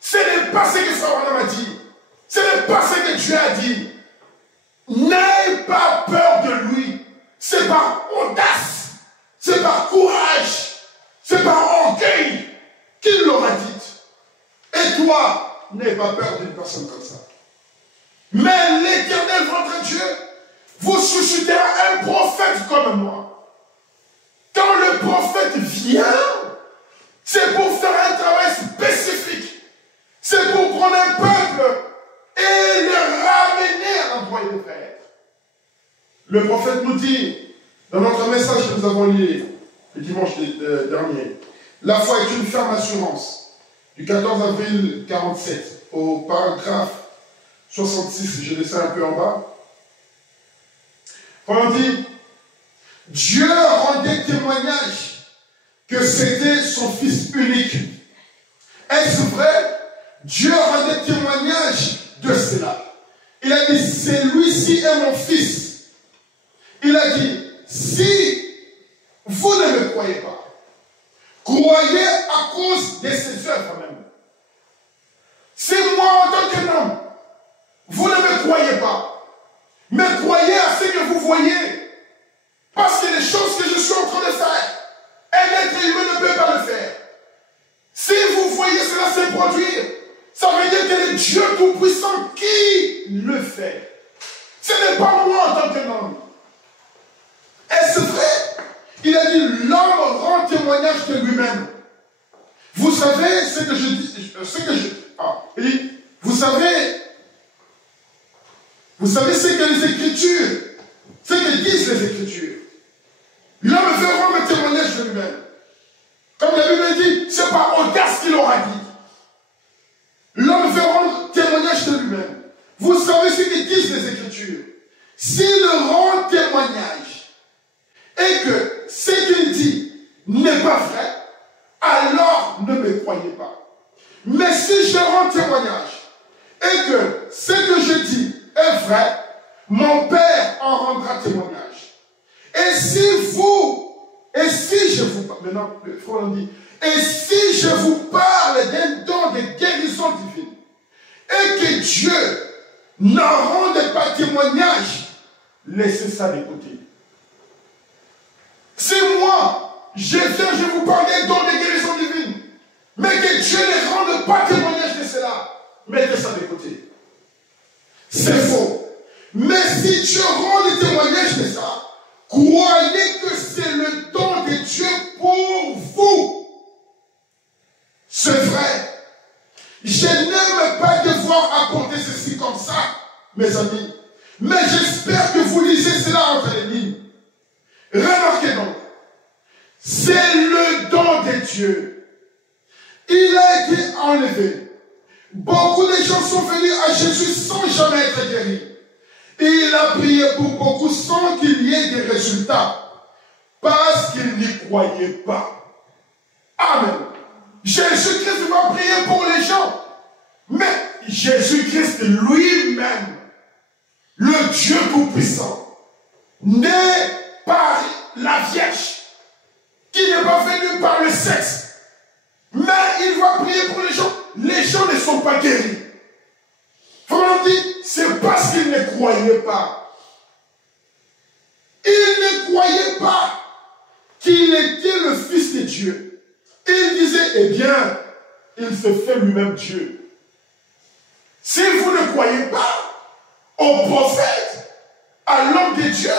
Ce n'est pas ce que Frère Branham a dit. Ce n'est pas ce que Dieu a dit. N'ayez pas peur de lui. C'est par audace, c'est par courage, c'est par orgueil qu'il l'aura dit. Et toi, n'aie pas peur d'une personne comme ça. Mais l'Éternel, votre Dieu, vous suscitera un prophète comme moi. Quand le prophète vient, c'est pour faire un travail spécifique. C'est pour prendre un peuple et le ramener à l'endroit où il devrait être. Le prophète nous dit, dans notre message que nous avons lu le dimanche dernier, la foi est une ferme assurance, du 14 avril 1947, au paragraphe 66, je laisse un peu en bas. On dit, Dieu rendait témoignage que c'était son Fils unique. Est-ce vrai? Dieu rendait témoignage de cela. Il a dit, celui-ci est mon Fils. Il a dit, si vous ne me croyez pas, croyez à cause de ses œuvres même. Si moi, en tant qu'un homme, vous ne me croyez pas, mais croyez à ce que vous voyez. Parce que les choses que je suis en train de faire, un être humain ne peut pas le faire. Si vous voyez cela se produire, ça veut dire que le Dieu Tout-Puissant qui le fait. Ce n'est pas moi en tant qu'un homme. Est-ce vrai? Il a dit, l'homme rend témoignage de lui-même. Vous savez ce que je dis, il dit, vous savez ce que les Écritures, ce que disent les Écritures. L'homme veut rendre témoignage de lui-même. Comme la Bible dit, c'est par audace qu'il aura dit. L'homme veut rendre témoignage de lui-même. Vous savez ce que disent les Écritures. S'il rend témoignage et que ce qu'il dit n'est pas vrai, alors ne me croyez pas. Mais si je rends témoignage et que ce que je dis est vrai, mon Père en rendra témoignage. Et si je vous parle, maintenant, le frère dit, et si je vous parle d'un don de guérison divine, et que Dieu n'en rende pas témoignage, laissez ça de côté. Si moi, je vous parle d'un don de guérison divine, mais que Dieu ne rende pas témoignage de cela, mettez ça de côté. C'est faux. Mais si Dieu rend le témoignage de ça, croyez que c'est le don de Dieu pour vous. C'est vrai. Je n'aime pas devoir apporter ceci comme ça, mes amis. Mais j'espère que vous lisez cela entre les lignes. Remarquez donc. C'est le don de Dieu. Il a été enlevé. Beaucoup de gens sont venus à Jésus sans jamais être guéris. Et il a prié pour beaucoup sans qu'il y ait des résultats. Parce qu'il n'y croyait pas. Amen. Jésus-Christ va prier pour les gens. Mais Jésus-Christ lui-même, le Dieu Tout-Puissant, n'est pas la Vierge, qui n'est pas venu par le sexe. Mais il va prier pour les gens. Les gens ne sont pas guéris. Comment dit? C'est parce qu'ils ne croyaient pas. Ils ne croyaient pas qu'il était le Fils de Dieu. Il disait, eh bien, il se fait lui-même Dieu. Si vous ne croyez pas au prophète, à l'homme de Dieu,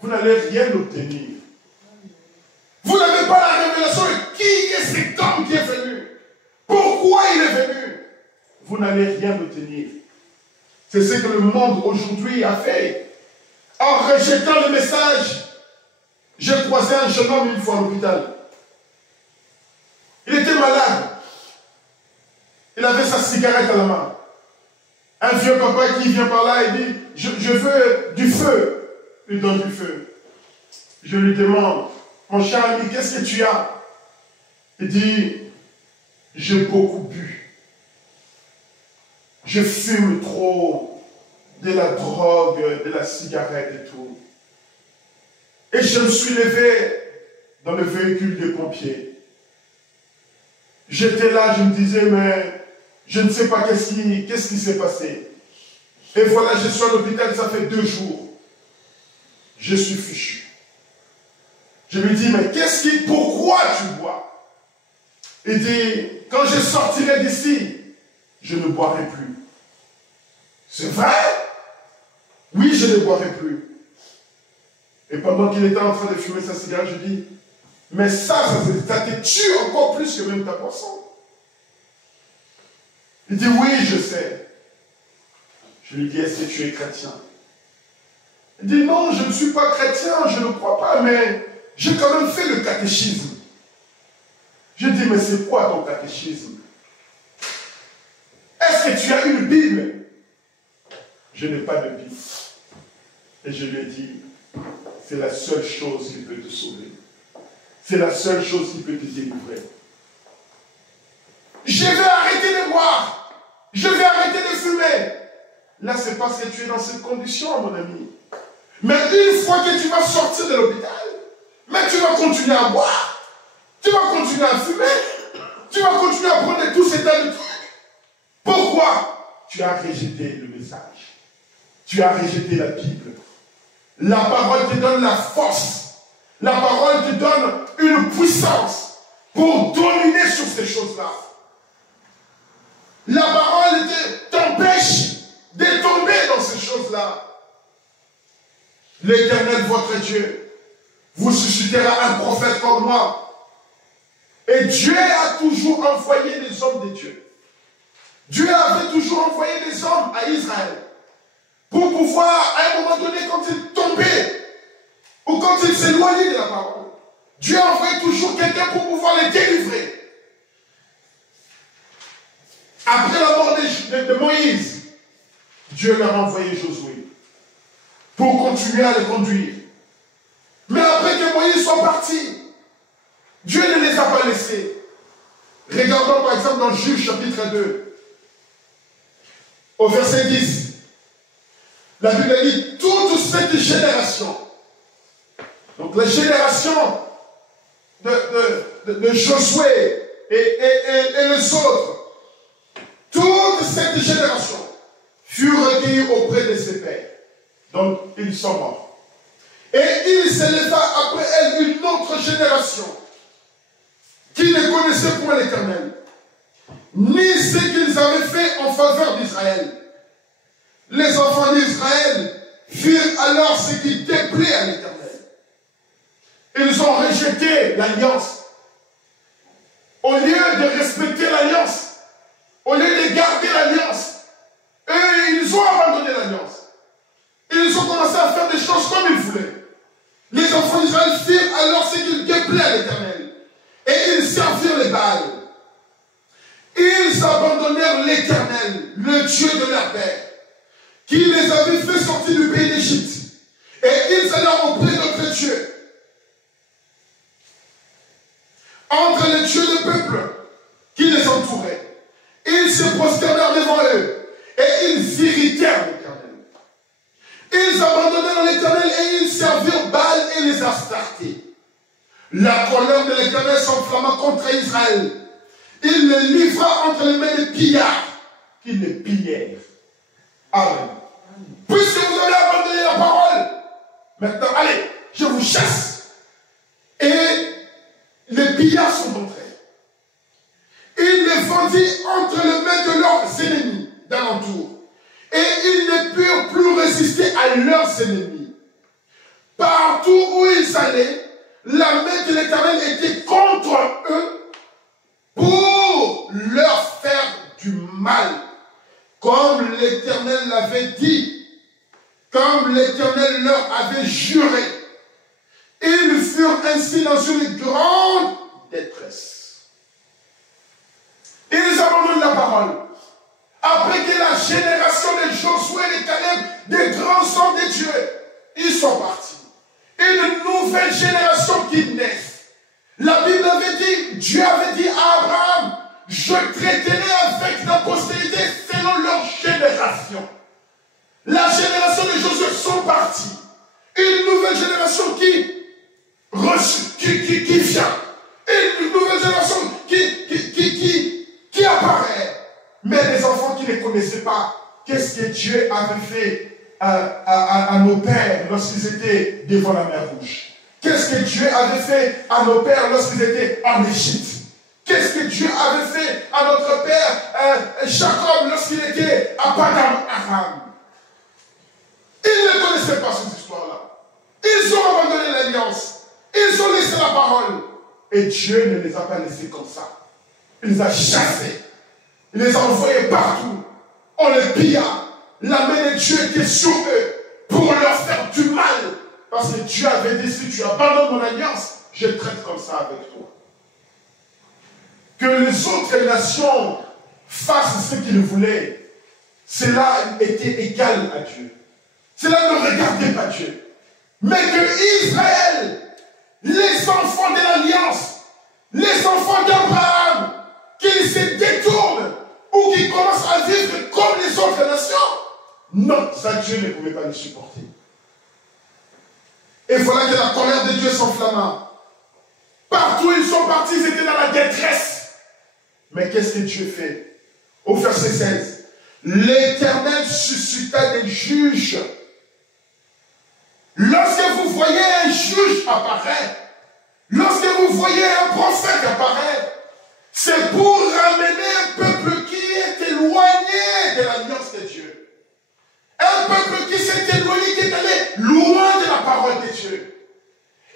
vous n'allez rien obtenir. Vous n'avez pas la révélation de qui est cet homme qui est venu. Pourquoi il est venu. Vous n'allez rien obtenir. C'est ce que le monde aujourd'hui a fait. En rejetant le message, j'ai croisé un jeune homme une fois à l'hôpital. Il était malade. Il avait sa cigarette à la main. Un vieux papa qui vient par là et dit, je veux du feu. Il donne du feu. Je lui demande, mon cher ami, qu'est-ce que tu as? Il dit, j'ai beaucoup bu. Je fume trop de la drogue, de la cigarette et tout. Et je me suis levé dans le véhicule des pompiers. J'étais là, je me disais, mais je ne sais pas qu'est-ce qui s'est passé. Et voilà, je suis à l'hôpital, ça fait 2 jours. Je suis fichu. Je lui dis, mais pourquoi tu bois? Il dit, quand je sortirai d'ici, je ne boirai plus. C'est vrai? Oui, je ne boirai plus. Et pendant qu'il était en train de fumer sa cigarette, je dis, mais ça te tue encore plus que même ta boisson. Il dit, oui, je sais. Je lui dis, est-ce que tu es chrétien? Il dit, non, je ne suis pas chrétien, je ne crois pas, mais j'ai quand même fait le catéchisme. Je dis, mais c'est quoi ton catéchisme? Est-ce que tu as une Bible? Je n'ai pas de Bible. Et je lui ai dit, c'est la seule chose qui peut te sauver. C'est la seule chose qui peut te délivrer. Je vais arrêter de boire. Je vais arrêter de fumer. Là, c'est parce que tu es dans cette condition, mon ami. Mais une fois que tu vas sortir de l'hôpital, mais tu vas continuer à boire. Tu vas continuer à fumer. Tu vas continuer à prendre tous ces tas de trucs. Pourquoi? Tu as rejeté le message. Tu as rejeté la Bible. La parole te donne la force. La parole te donne une puissance pour dominer sur ces choses-là. La parole t'empêche de tomber dans ces choses-là. L'Éternel, votre Dieu, vous suscitera un prophète comme moi. Et Dieu a toujours envoyé des hommes de Dieu. Dieu avait toujours envoyé des hommes à Israël pour pouvoir, à un moment donné, quand ils tombaient ou quand ils s'éloignaient de la parole, Dieu envoyait toujours quelqu'un pour pouvoir les délivrer. Après la mort de Moïse, Dieu leur a envoyé Josué pour continuer à les conduire. Mais après que Moïse soit parti, Dieu ne les a pas laissés. Regardons par exemple dans Juge chapitre 2, au verset 10. La Bible dit, toute cette génération, donc la génération de Josué et les autres, toute cette génération fut recueillie auprès de ses pères. Donc, ils sont morts. Et il s'éleva après elle une autre génération qui ne connaissait point l'Éternel, ni ce qu'ils avaient fait en faveur d'Israël. Les enfants d'Israël firent alors ce qui déplaît à l'Éternel. Ils ont rejeté l'alliance. Au lieu de respecter l'alliance, au lieu de garder l'alliance, et ils ont abandonné l'alliance. Ils ont commencé à faire des choses comme ils voulaient. Les enfants d'Israël firent alors ce qui déplaît à l'Éternel. Et ils servirent les Baals. Ils abandonnèrent l'Éternel, le Dieu de leur père, qui les avait fait sortir du pays d'Égypte. Et ils allèrent auprès d'autres dieux. Entre les dieux de peuple qui les entouraient. Ils se prosternèrent devant eux. Et ils irritèrent l'Éternel. Ils abandonnèrent l'Éternel et ils servirent Baal et les Astartés. La colère de l'Éternel s'enflamma contre Israël. Il les livra entre les mains des pillards qui les pillèrent. Amen. Puisque vous avez abandonné la parole, maintenant, allez, je vous chasse. Et les pillards sont entrés. répandit entre les mains de leurs ennemis d'alentour. Et ils ne purent plus résister à leurs ennemis. Partout où ils allaient, la main de l'Éternel était contre eux pour leur faire du mal. Comme l'Éternel l'avait dit, comme l'Éternel leur avait juré. Ils furent ainsi dans une grande détresse. Ils abandonnent la parole. Après que la génération de Josué et de Caleb, des grands hommes de Dieu, ils sont partis. Une nouvelle génération qui naît. La Bible avait dit, Dieu avait dit à Abraham, je traiterai avec ta postérité selon leur génération. La génération de Josué sont partis. Une nouvelle génération qui vient. Une nouvelle génération qui apparaît. Mais les enfants qui ne connaissaient pas, qu'est-ce que Dieu avait fait à nos pères lorsqu'ils étaient devant la mer Rouge? Qu'est-ce que Dieu avait fait à nos pères lorsqu'ils étaient en Égypte? Qu'est-ce que Dieu avait fait à notre père Jacob lorsqu'il était à Padam Aram? Ils ne connaissaient pas cette histoire-là. Ils ont abandonné l'alliance. Ils ont laissé la parole. Et Dieu ne les a pas laissés comme ça. Il les a chassés. Il les a envoyés partout. On les pilla. La main de Dieu était sur eux pour leur faire du mal. Parce que Dieu avait dit, si tu abandonnes mon alliance, je traite comme ça avec toi. Que les autres nations fassent ce qu'ils voulaient, cela était égal à Dieu. Cela ne regardait pas Dieu. Mais que Israël, les enfants de l'alliance, les enfants d'Abraham, qu'ils se détournent ou qu'ils commencent à vivre comme les autres nations, non, ça Dieu ne pouvait pas les supporter. Et voilà que la colère de Dieu s'enflamma. Partout où ils sont partis, ils étaient dans la détresse. Mais qu'est-ce que Dieu fait? Au verset 16, l'Éternel suscita des juges. Lorsque vous voyez un juge apparaître, lorsque vous voyez un prophète apparaître, c'est pour ramener un peuple qui est éloigné de l'alliance de Dieu. Un peuple qui s'est éloigné, qui est allé loin de la parole de Dieu.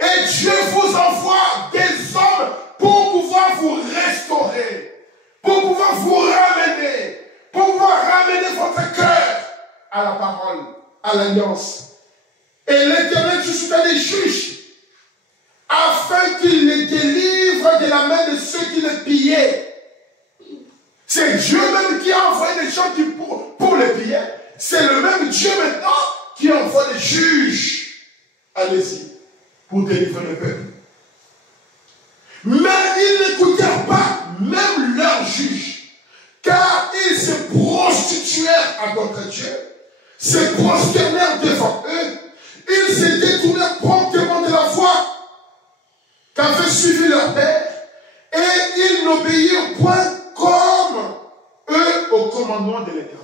Et Dieu vous envoie des hommes pour pouvoir vous restaurer, pour pouvoir vous ramener, pour pouvoir ramener votre cœur à la parole, à l'alliance. Et l'Éternel suscita des juges afin qu'il les délivre de la main de ceux qui les pillaient. C'est Dieu même qui a envoyé des gens pour les piller. C'est le même Dieu maintenant qui envoie des juges. Allez-y, pour délivrer le peuple. Mais ils n'écoutèrent pas même leurs juges, car ils se prostituèrent à d'autres dieux, se prosternèrent devant eux, ils se détournèrent promptement de la voie qu'avaient suivi leur père, et ils n'obéirent point comme eux au commandement de l'Éternel.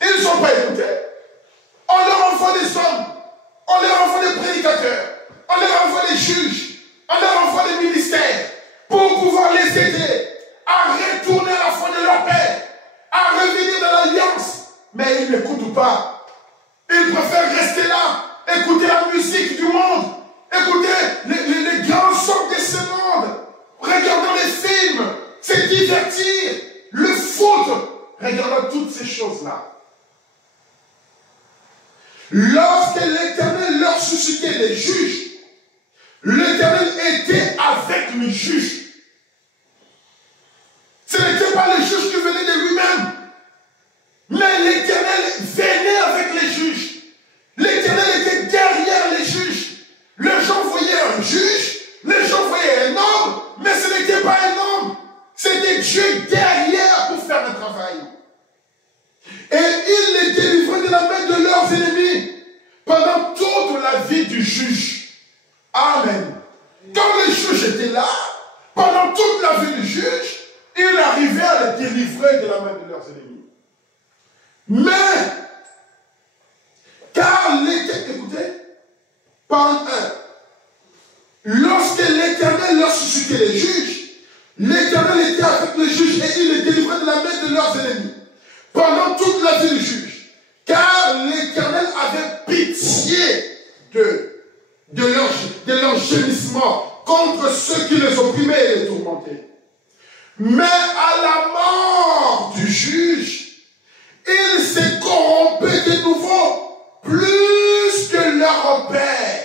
Ils ne sont pas écoutés. On leur envoie des hommes, on leur envoie des prédicateurs, on leur envoie des juges, on leur envoie des ministères pour pouvoir les aider à retourner à la foi de leur père, à revenir dans l'alliance. Mais ils n'écoutent pas. Ils préfèrent rester là, écouter la musique du monde, écouter les grands sons de ce monde, regarder les films, se divertir, le foot, regardant toutes ces choses-là. Lorsque l'Éternel leur suscitait les juges, l'Éternel était avec le juge. Ce n'était pas le juge qui venait de lui-même, mais l'Éternel venait avec les juges. L'Éternel était derrière les juges. Les gens voyaient un juge, les gens voyaient un homme, mais ce n'était pas un homme. C'était Dieu derrière pour faire le travail. Et il les délivrait de la main de leurs ennemis pendant toute la vie du juge. Amen. Quand le juge était là, pendant toute la vie du juge, il arrivait à les délivrer de la main de leurs ennemis. Mais, car l'Éternel, écoutez, parle 1. Lorsque l'Éternel leur suscitait les juges, L'Éternel était avec les juges et il les délivrait de la main de leurs ennemis pendant toute la vie du juge. Car l'Éternel avait pitié de leur gémissement contre ceux qui les opprimaient et les tourmentaient. Mais à la mort du juge, il s'est corrompu de nouveau plus que leur père,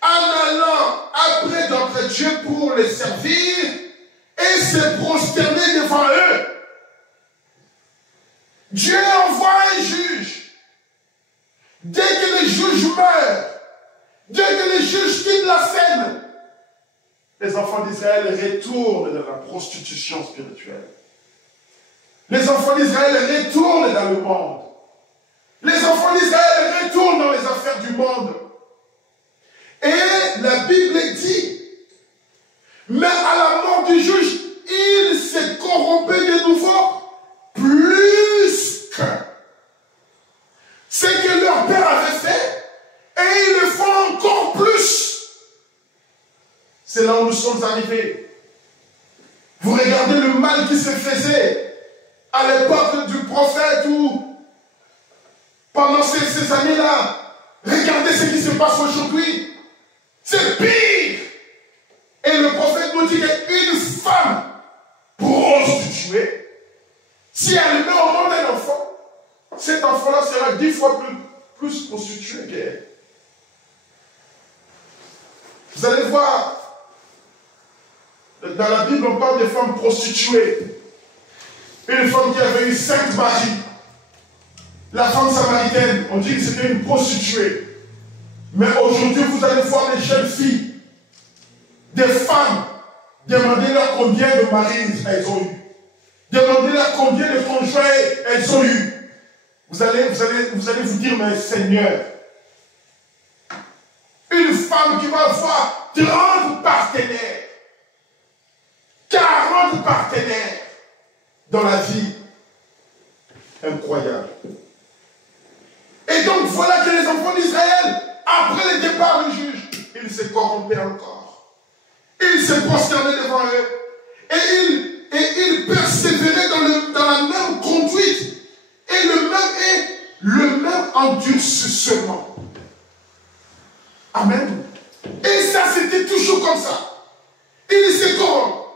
en allant après d'autres dieux pour les servir et se prosterner devant eux. Dieu envoie un juge. Dès que le juge meurt, dès que le juge quitte la scène, les enfants d'Israël retournent dans la prostitution spirituelle. Les enfants d'Israël retournent dans le monde. Les enfants d'Israël retournent dans les affaires du monde. Et la Bible dit, mais à la mort du juge, il s'est corrompu de nouveau plus que ce que leur père avait fait, et ils le font encore plus. C'est là où nous sommes arrivés. Vous regardez le mal qui se faisait à l'époque du prophète ou pendant ces années-là. Regardez ce qui se passe aujourd'hui. C'est pire. Et le prophète nous dit qu'une femme prostituée, si elle met au monde un enfant, cet enfant-là sera 10 fois plus prostitué qu'elle. Vous allez voir, dans la Bible, on parle de femmes prostituées. Une femme qui avait eu 5 maris. La femme samaritaine, on dit que c'était une prostituée. Mais aujourd'hui, vous allez voir des jeunes filles, des femmes, demandez-leur combien de maris elles ont eu. Demandez-leur combien de conjoints elles ont eu. Vous allez vous dire, mais Seigneur, une femme qui va avoir 30 partenaires, 40 partenaires dans la vie. Incroyable. Et donc voilà que les enfants d'Israël, après le départ du juge, ils se corrompaient encore. Ils se prosternaient devant eux. Et ils persévéraient dans la même conduite et le même endurcissement. Amen. Et ça, c'était toujours comme ça. Ils se corrompent.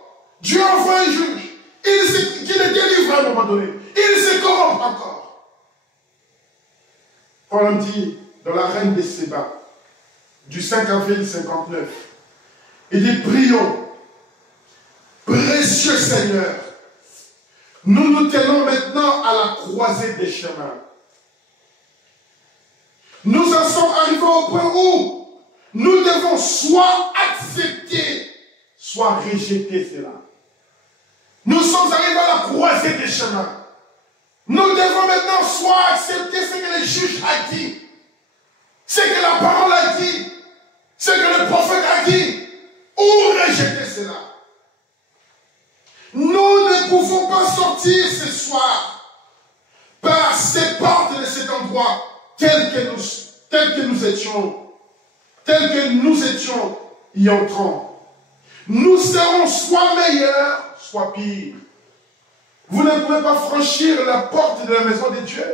Dieu envoie un juge. Qui les délivre à un moment donné. Ils se corrompent encore. Paul dit dans la reine des Séba, du 5 avril 59, il dit, prions, précieux Seigneur, nous nous tenons maintenant à la croisée des chemins. Nous en sommes arrivés au point où nous devons soit accepter, soit rejeter cela. Nous sommes arrivés à la croisée des chemins. Nous devons maintenant soit accepter ce que le juge a dit, ce que la parole a dit, ce que le prophète a dit, ou rejeter cela. Nous ne pouvons pas sortir ce soir par ces portes de cet endroit tels que nous étions y entrant. Nous serons soit meilleurs, soit pires. Vous ne pouvez pas franchir la porte de la maison de Dieu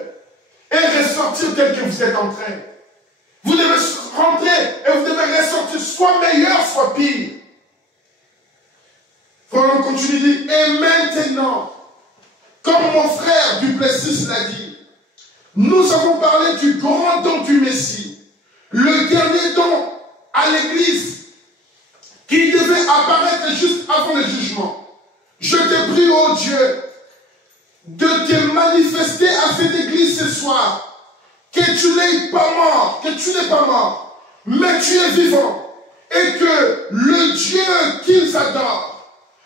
et ressortir tel que vous êtes entré. Vous devez rentrer et vous devez ressortir soit meilleur, soit pire. On continue, dit, et maintenant, comme mon frère Duplessis l'a dit, nous avons parlé du grand don du Messie, le dernier don à l'Église, qui devait apparaître juste avant le jugement. Je te prie, ô Dieu, de te manifester à cette Église ce soir, que tu n'es pas mort, mais tu es vivant, et que le Dieu qu'ils adorent,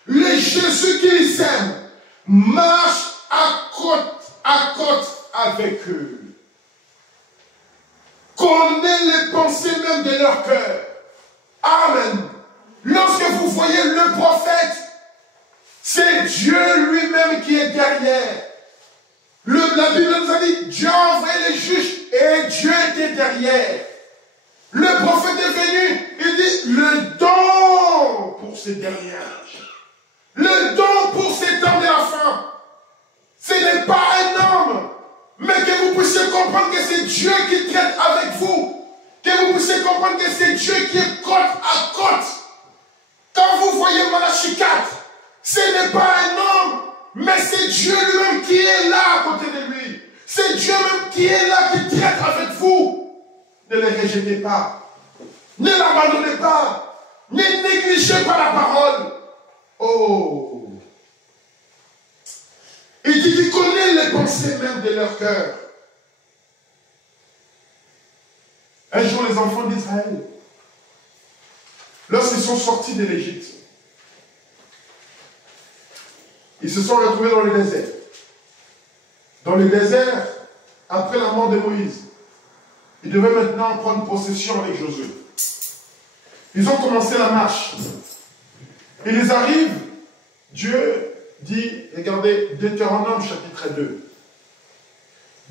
le Jésus qu'ils aiment, marche à côte avec eux. Connais les pensées même de leur cœur. Amen. Lorsque vous voyez le prophète, c'est Dieu lui-même qui est derrière. La Bible nous a dit, Dieu a envoyé les juges et Dieu était derrière. Le prophète est venu, il dit, le don pour ces derniers âges. Le don pour ces temps de la fin, ce n'est pas un homme, mais que vous puissiez comprendre que c'est Dieu qui traite avec vous. Que vous puissiez comprendre que c'est Dieu qui est côte à côte. Quand vous voyez Malachie 4, ce n'est pas un homme, mais c'est Dieu lui-même qui est là à côté de lui. C'est Dieu même qui est là, qui traite avec vous. Ne les rejetez pas. Ne l'abandonnez pas. Ne négligez pas la parole. Oh! Il dit qu'il connaît les pensées même de leur cœur. Un jour, les enfants d'Israël, lorsqu'ils sont sortis de l'Égypte, ils se sont retrouvés dans le désert. Dans le désert, après la mort de Moïse, ils devaient maintenant prendre possession avec Josué. Ils ont commencé la marche. Ils arrivent, Dieu dit, regardez, Deutéronome chapitre 2.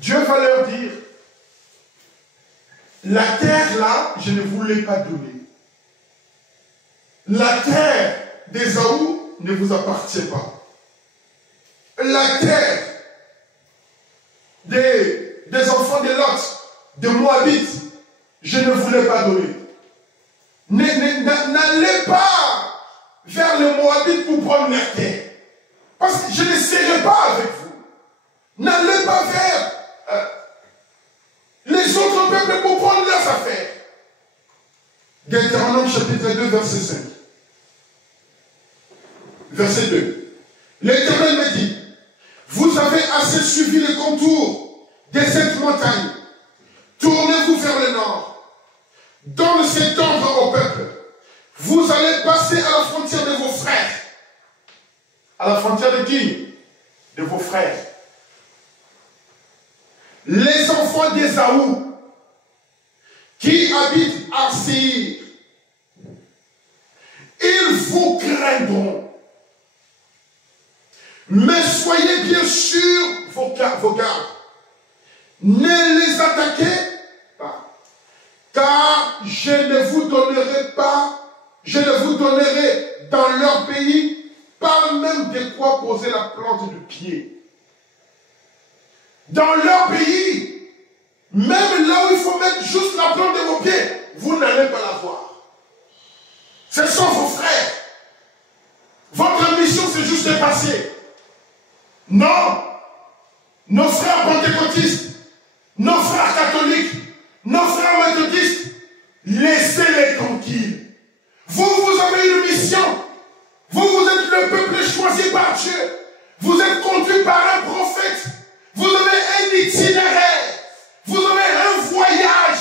Dieu va leur dire, la terre là, je ne vous l'ai pas donnée. La terre d'Ésaü ne vous appartient pas. La terre des enfants de Lot, de Moabite, je ne vous l'ai pas donnée. N'allez pas vers les Moabites pour prendre leur terre. Parce que je ne serai pas avec vous. N'allez pas vers les autres peuples pour prendre leurs affaires. Deutéronome chapitre 2, verset 5. Verset 2. L'Éternel me dit, vous avez assez suivi les contours de cette montagne. Tournez-vous vers le nord. Donne cet ordre au peuple. Vous allez passer à la frontière de vos frères. À la frontière de qui? De vos frères. Les enfants d'Ésaü qui habitent à Séir, ils vous craindront. Mais soyez bien sûrs vos gardes. Ne les attaquez pas, car je ne vous donnerai dans leur pays pas même de quoi poser la plante du pied. Dans leur pays, même là où il faut mettre juste la plante de vos pieds, vous n'allez pas la voir. Ce sont vos frères. Votre mission, c'est juste de passer. Non, nos frères pentecôtistes, nos frères catholiques, nos frères méthodistes, laissez-les tranquilles. Vous avez une mission. Vous êtes le peuple choisi par Dieu. Vous êtes conduit par un prophète. Vous avez un itinéraire. Vous avez un voyage.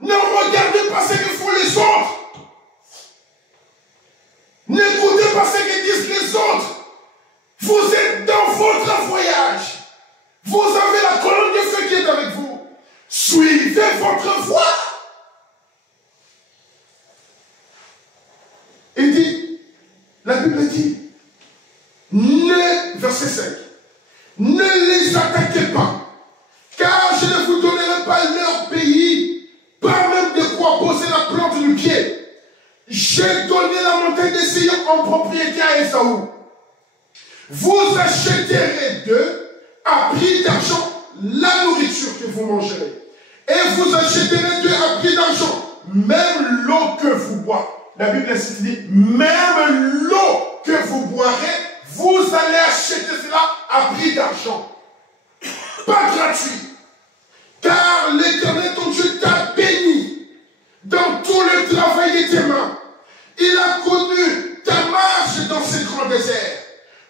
Ne regardez pas ce que font les autres. N'écoutez pas ce que disent les autres. Vous êtes dans votre voyage. Vous avez la colonne de feu qui est avec vous. Suivez votre voie. Il dit, la Bible dit, verset 5, ne les attaquez pas, car je ne vous donnerai pas leur pays, pas même de quoi poser la plante du pied. J'ai donné la montagne de Sion en propriété à Ésaü. Vous achèterez d'eux, à prix d'argent, la nourriture que vous mangerez. Et vous achèterez d'eux à prix d'argent, même l'eau que vous boirez. La Bible ainsi dit, même l'eau que vous boirez, vous allez acheter cela à prix d'argent. Pas gratuit. Car l'Éternel, ton Dieu, t'a béni dans tout le travail de tes mains. Il a connu ta marche dans ce grand désert.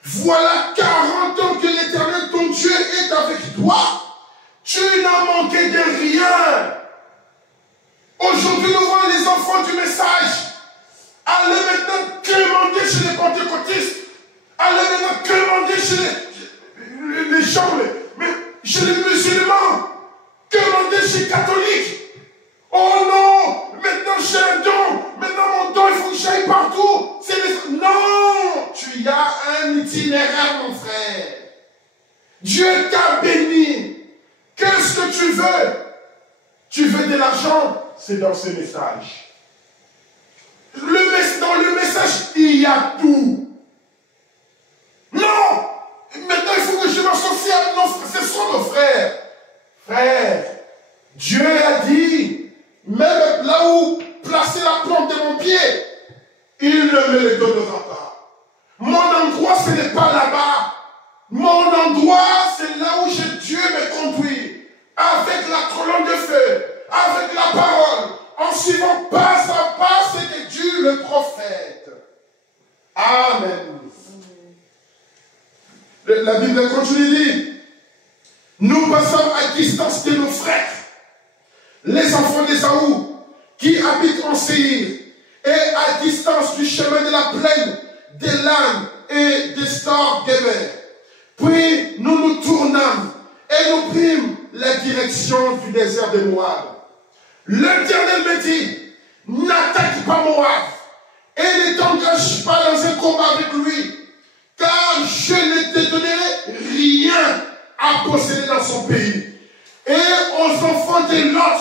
Voilà 40 ans que l'Éternel, ton Dieu, est avec toi. Tu n'as manqué de rien. Aujourd'hui, nous voyons les enfants du message. Allez maintenant quémander chez les pentecôtistes. Allez maintenant quémander chez les gens, chez les musulmans. Quémander chez les catholiques. Oh non, maintenant j'ai un don. Maintenant mon don, il faut que j'aille partout. Non, tu as un itinéraire, mon frère. Dieu t'a béni. Qu'est-ce que tu veux? Tu veux de l'argent? C'est dans ce message. Dans le message, il y a tout. passer la plante de mon pied, il ne me les donnera pas. Mon endroit, ce n'est pas là-bas. Mon endroit, c'est là où Dieu me conduit. Avec la colonne de feu, avec la parole, en suivant pas à pas ce que Dieu le prophète. Amen. La Bible continue dit, nous passons à distance de nos frères, les enfants d'Ésaü, qui habitent en Séir, et à distance du chemin de la plaine, des Lames et des stores d'Héber. Puis nous nous tournâmes et nous prîmes la direction du désert de Moab. L'Éternel me dit, n'attaque pas Moab et ne t'engage pas dans un combat avec lui, car je ne te donnerai rien à posséder dans son pays. Et aux enfants de Lot,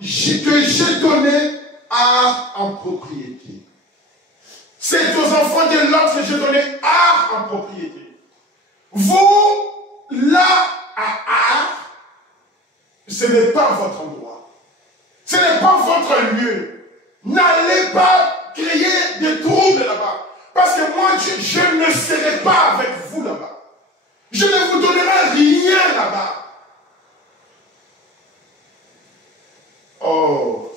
que j'ai donné en propriété. C'est aux enfants de Lot que j'ai donné en propriété. Vous, là, à ce n'est pas votre endroit. Ce n'est pas votre lieu. N'allez pas créer des troubles là-bas. Parce que moi, je ne serai pas avec vous là-bas. Je ne vous donnerai rien là-bas. Oh,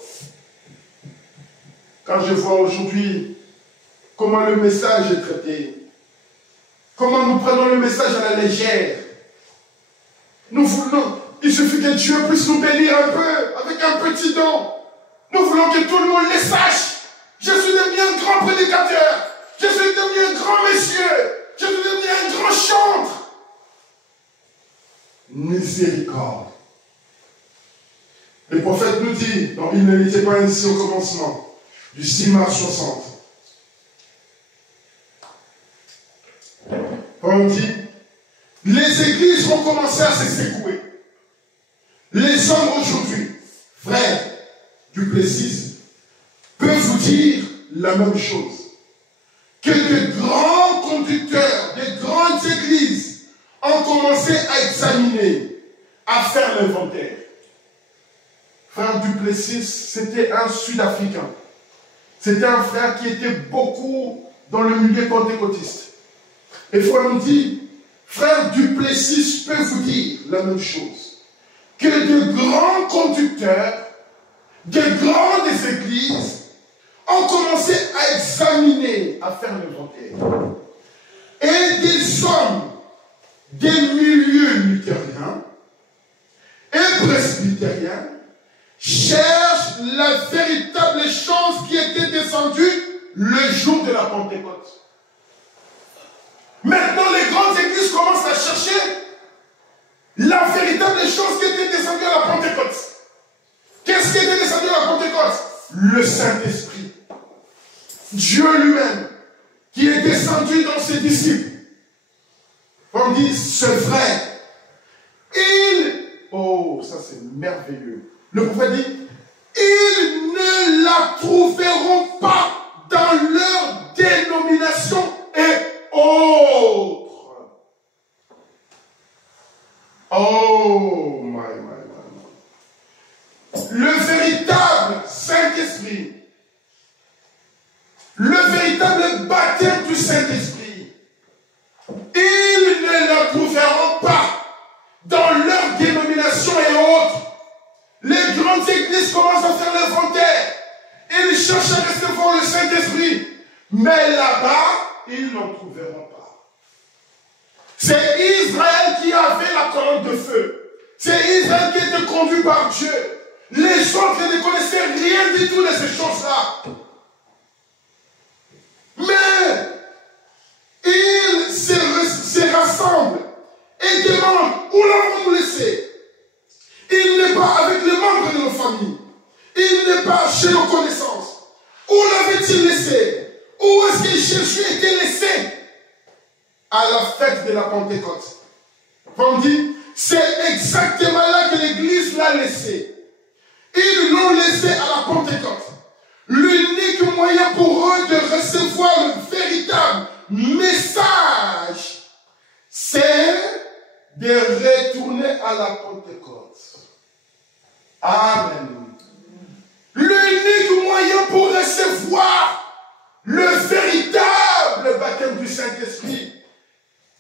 quand je vois aujourd'hui comment le message est traité, comment nous prenons le message à la légère, nous voulons, il suffit que Dieu puisse nous bénir un peu avec un petit don. Nous voulons que tout le monde le sache. Je suis devenu un grand prédicateur. Je suis devenu un grand monsieur. Je suis devenu un grand chantre. Miséricorde. Le prophète nous dit, donc il ne l'était pas ainsi au commencement, du 6 mars 60. On dit, les églises vont commencer à se secouer. Les hommes aujourd'hui, frères Duplessis, peuvent vous dire la même chose. Que de grands conducteurs, de grandes églises ont commencé à examiner, à faire l'inventaire. Frère Duplessis, c'était un Sud-Africain. C'était un frère qui était beaucoup dans le milieu pentecôtiste. Et frère nous dit, frère Duplessis peut vous dire la même chose. Que de grands conducteurs, de grandes églises ont commencé à examiner, à faire l'inventaire. Et des hommes des milieux luthériens et presbytériens cherchent la véritable chose qui était descendue le jour de la Pentecôte. Maintenant, les grandes églises commencent à chercher la véritable chose qui était descendue à la Pentecôte. Qu'est-ce qui était descendu à la Pentecôte? Le Saint-Esprit. Dieu lui-même, qui est descendu dans ses disciples. On dit, ce frère, oh, ça c'est merveilleux. Le prophète dit, ils ne la trouveront pas dans leur dénomination et autres. Oh, my. Le véritable Saint-Esprit, le véritable baptême du Saint-Esprit, ils ne la trouveront pas dans leur dénomination et autres. Les grandes églises commencent à faire l'inventaire. Ils cherchent à recevoir le Saint-Esprit. Mais là-bas, ils n'en trouveront pas. C'est Israël qui avait la colonne de feu. C'est Israël qui était conduit par Dieu. Les autres ne connaissaient rien du tout de ces choses-là. Mais ils se rassemblent et demandent où l'avons-nous laissé. Il n'est pas avec les membres de nos familles. Il n'est pas chez nos connaissances. Où l'avait-il laissé? Où est-ce que Jésus était laissé? À la fête de la Pentecôte. On dit, c'est exactement là que l'Église l'a laissé. Ils l'ont laissé à la Pentecôte. L'unique moyen pour eux de recevoir le véritable message, c'est de retourner à la Pentecôte. Amen. L'unique moyen pour recevoir le véritable baptême du Saint-Esprit,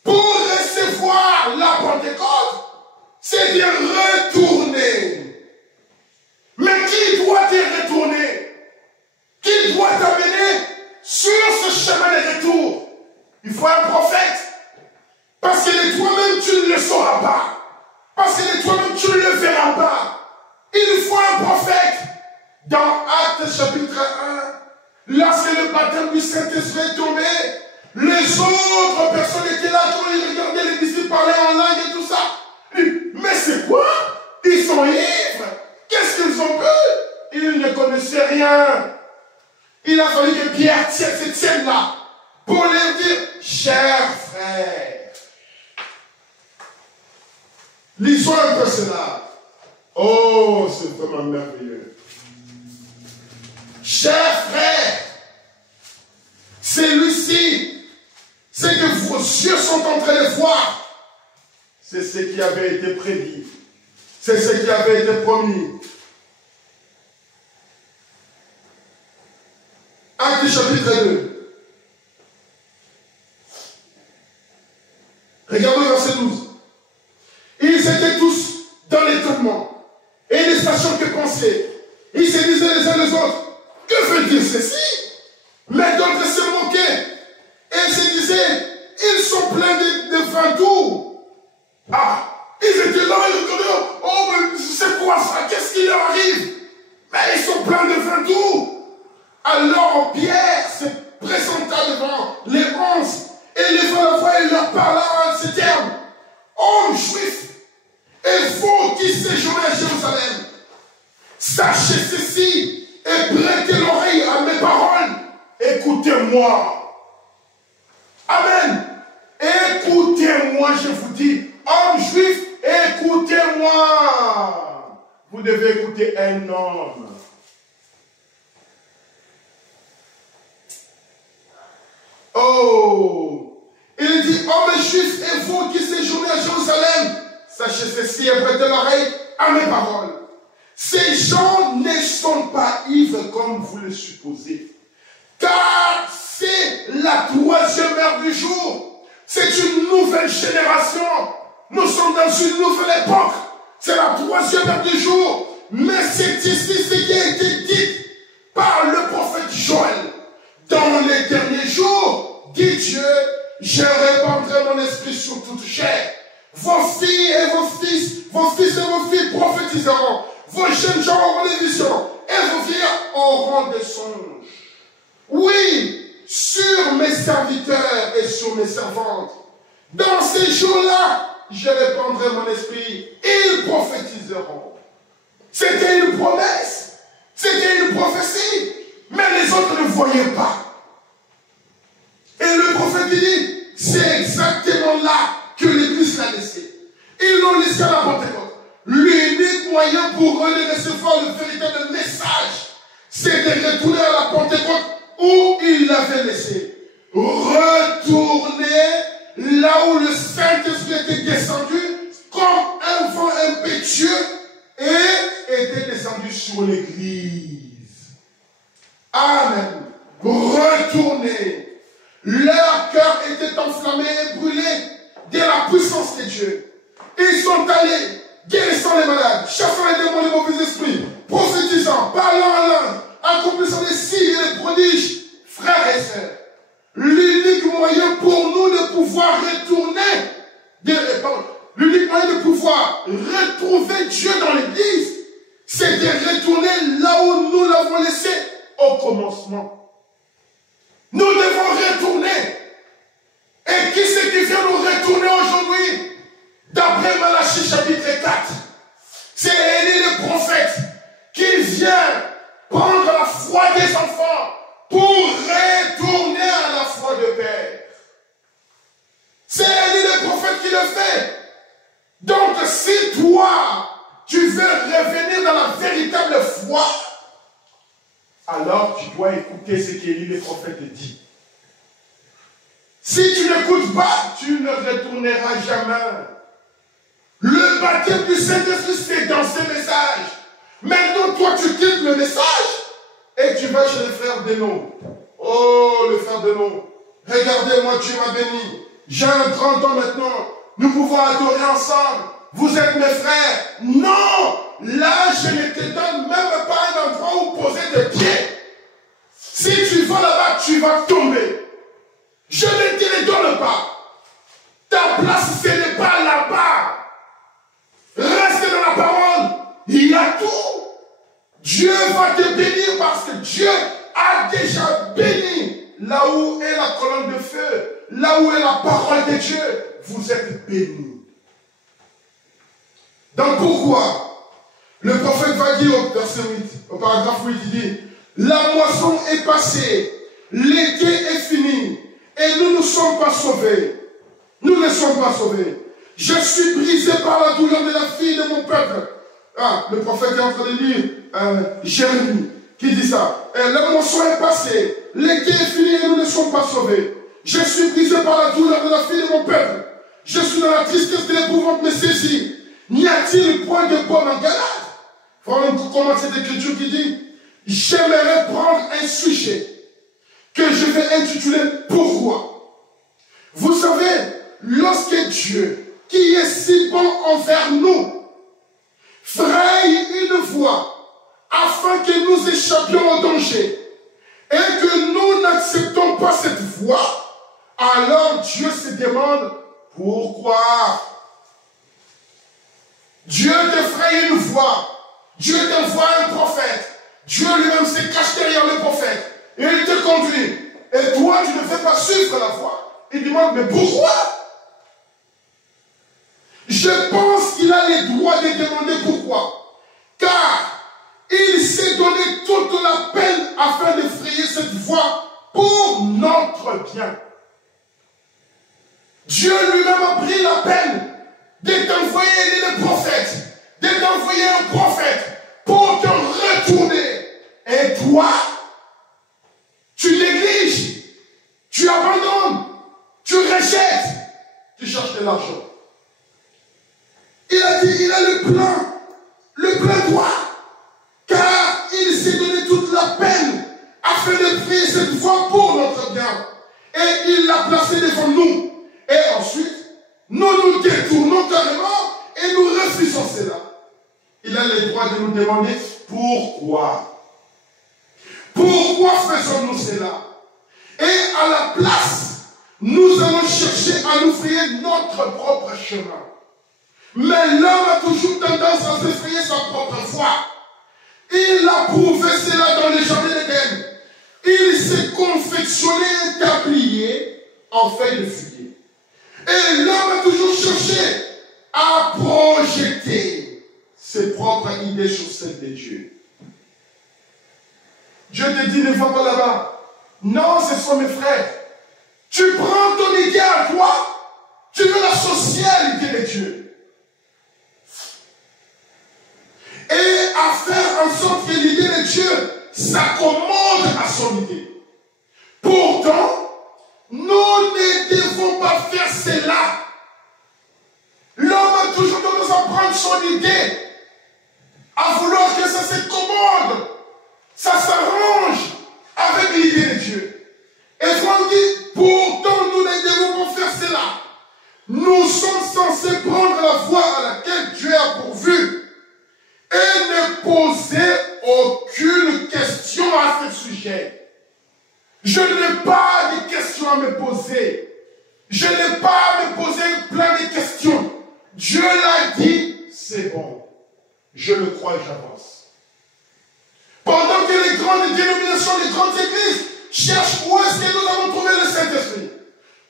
pour recevoir la Pentecôte, c'est de retourner. Mais qui doit te retourner? Qui doit t'amener sur ce chemin de retour? Il faut un prophète. Parce que de toi-même, tu ne le sauras pas. Parce que de toi-même, tu ne le verras pas. Il faut un prophète. Dans Actes chapitre 1, lorsque le baptême du Saint-Esprit est tombé, les autres personnes étaient là, quand ils regardaient les disciples parler en langue et tout ça. Mais c'est quoi? Ils sont ivres. Qu'est-ce qu'ils ont bu? Ils ne connaissaient rien. Il a fallu que Pierre se tienne là pour leur dire, chers frères, lisons un peu cela. Oh, c'est vraiment merveilleux. Chers frères, celui-ci, c'est que vos yeux sont en train de voir. C'est ce qui avait été prédit. C'est ce qui avait été promis. Actes chapitre 2. Regardez le verset 12. Ils étaient tous dans l'étonnement et ne sachant que penser. Ils se disaient les uns les autres, que veut dire ceci? Mais d'autres se moquaient et se disaient, ils sont pleins de vin doux. Ah, ils étaient là, ils regardaient, oh, mais c'est quoi ça? Qu'est-ce qui leur arrive? Mais ils sont pleins de vin doux. Alors Pierre se présenta devant les 11 et levant la voix et leur parla en ces termes. Hommes juifs, et vous qui séjournez à Jérusalem, sachez ceci et prêtez l'oreille à mes paroles. Écoutez-moi. Amen. Écoutez-moi, je vous dis, hommes juifs, écoutez-moi. Vous devez écouter un homme. Oh, il dit, hommes juifs, et vous qui séjournez à Jérusalem, sachez ceci et prêtez l'oreille à mes paroles. Ces gens ne sont pas ivres comme vous le supposez, car c'est la 3e heure du jour. C'est une nouvelle génération. Nous sommes dans une nouvelle époque. C'est la 3e heure du jour. Mais c'est ici ce qui a été dit par le prophète Joël. Dans les derniers jours, dit Dieu, je répandrai mon esprit sur toute chair. Vos filles et vos fils et vos filles prophétiseront. Vos jeunes gens auront des visions et vos vieillards auront des songes. Oui, sur mes serviteurs et sur mes servantes. Dans ces jours-là, je répandrai mon esprit. Ils prophétiseront. C'était une promesse. C'était une prophétie. Mais les autres ne voyaient pas. Et le prophète dit, c'est exactement là que l'Église l'a laissé. Ils l'ont laissé à la Pentecôte. L'unique moyen pour eux de recevoir le véritable message, c'est de retourner à la Pentecôte où ils l'avaient laissé. Retourner là où le Saint-Esprit était descendu comme un vent impétueux et était descendu sur l'Église. Amen. Retourner. Leur cœur était enflammé et brûlé de la puissance de Dieu. Ils sont allés, guérissant les malades, chassant les démons, les mauvais esprits, prophétisant, parlant en langue, accomplissant des signes et des prodiges. Frères et sœurs, l'unique moyen pour nous de pouvoir retourner, l'unique moyen de pouvoir retrouver Dieu dans l'Église, c'est de retourner là où nous l'avons laissé au commencement. Nous devons retourner. Et qui c'est qui vient nous retourner aujourd'hui? D'après Malachie chapitre 4, c'est Élie le prophète qui vient prendre la foi des enfants pour retourner à la foi de père. C'est Élie le prophète qui le fait. Donc si toi, tu veux revenir dans la véritable foi, alors tu dois écouter ce qu'Élie le prophète dit. Si tu n'écoutes pas, tu ne retourneras jamais. Le baptême du Saint-Esprit, c'est dans ces messages. Maintenant, toi, tu quittes le message et tu vas chez le frère Denon. Oh, le frère Denon, regardez-moi, Dieu m'a béni. J'ai un 30 ans maintenant. Nous pouvons adorer ensemble. Vous êtes mes frères. Non! Là, je ne te donne même pas un endroit où poser tes pieds. Si tu vas là-bas, tu vas tomber. Je ne te le donne pas. Ta place, ce n'est pas là-bas. Reste dans la parole. Il y a tout. Dieu va te bénir parce que Dieu a déjà béni. Là où est la colonne de feu, là où est la parole de Dieu, vous êtes bénis. Donc pourquoi le prophète va dire au verset 8, au paragraphe 8, il dit, la moisson est passée, l'été est fini, et nous ne sommes pas sauvés. Nous ne sommes pas sauvés. Je suis brisé par la douleur de la fille de mon peuple. Ah, le prophète est en train de lire Jérémie qui dit ça. La moisson est passée, l'été est fini et nous ne sommes pas sauvés. Je suis brisé par la douleur de la fille de mon peuple. Je suis dans la tristesse de l'épouvante me saisit. N'y a-t-il point de pomme en Galade? Voilà comment cette écriture qui dit, j'aimerais prendre un sujet que je vais intituler Pourquoi. Vous savez, lorsque Dieu, qui est si bon envers nous, fraye une voie afin que nous échappions au danger et que nous n'acceptons pas cette voie, alors Dieu se demande pourquoi. Dieu te fraye une voie, Dieu t'envoie un prophète, Dieu lui-même se cache derrière le prophète et il te conduit. Et toi, tu ne fais pas suivre la voie. Il demande, mais pourquoi? Je pense qu'il a les droits de demander pourquoi. Car il s'est donné toute la peine afin de frayer cette voie pour notre bien. Dieu lui-même a pris la peine de t'envoyer les prophètes, de t'envoyer un prophète pour te retourner. Et toi, tu négliges, tu abandonnes, tu rejettes, tu cherches de l'argent. Il a dit, il a le plein droit, car il s'est donné toute la peine afin de prier cette voie pour notre bien. Et il l'a placé devant nous. Et ensuite, nous nous détournons carrément et nous refusons cela. Il a le droit de nous demander pourquoi. Pourquoi faisons-nous cela? Et à la place, nous allons chercher à nous frayer notre propre chemin. Mais l'homme a toujours tendance à se frayer sa propre voie. Il a prouvé cela dans le jardin d'Éden. Il s'est confectionné un tablier en feuilles de figuier. Et l'homme a toujours cherché à projeter ses propres idées sur celles de Dieu. Dieu te dit, ne va pas là-bas. Non, ce sont mes frères. Tu prends ton idée à toi, tu veux l'associer à l'idée de Dieu. Et à faire en sorte que l'idée de Dieu s'accommode à son idée. Pourtant, nous ne devons pas faire cela. L'homme a toujours tendance à prendre son idée, à vouloir que ça se commode, ça s'arrange avec l'idée de Dieu. Et Franck dit, pourtant nous ne devons pas faire cela. Nous sommes censés prendre la voie à laquelle Dieu a pourvu et ne poser aucune question à ce sujet. Je n'ai pas de questions à me poser. Je n'ai pas à me poser plein de questions. Dieu l'a dit, c'est bon. Je le crois et j'avance. Pendant que les grandes dénominations, les grandes églises cherchent où est-ce que nous avons trouvé le Saint-Esprit.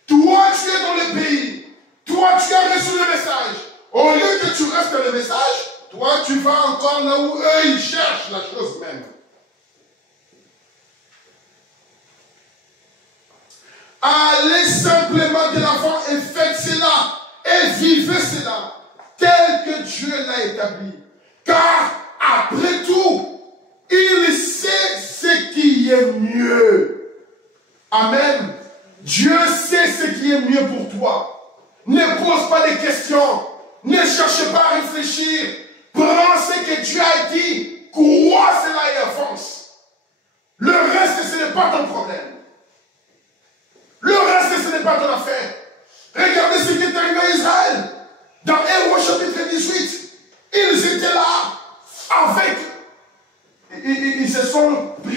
Toi, tu es dans le pays. Toi, tu as reçu le message. Au lieu que tu restes dans le message, toi, tu vas encore là où eux, ils cherchent la chose même. Allez simplement de l'avant et faites cela. Et vivez cela. Tel que Dieu l'a établi. Car, après tout, il sait ce qui est mieux. Amen. Dieu sait ce qui est mieux pour toi. Ne pose pas de questions. Ne cherche pas à réfléchir. Prends ce que Dieu a dit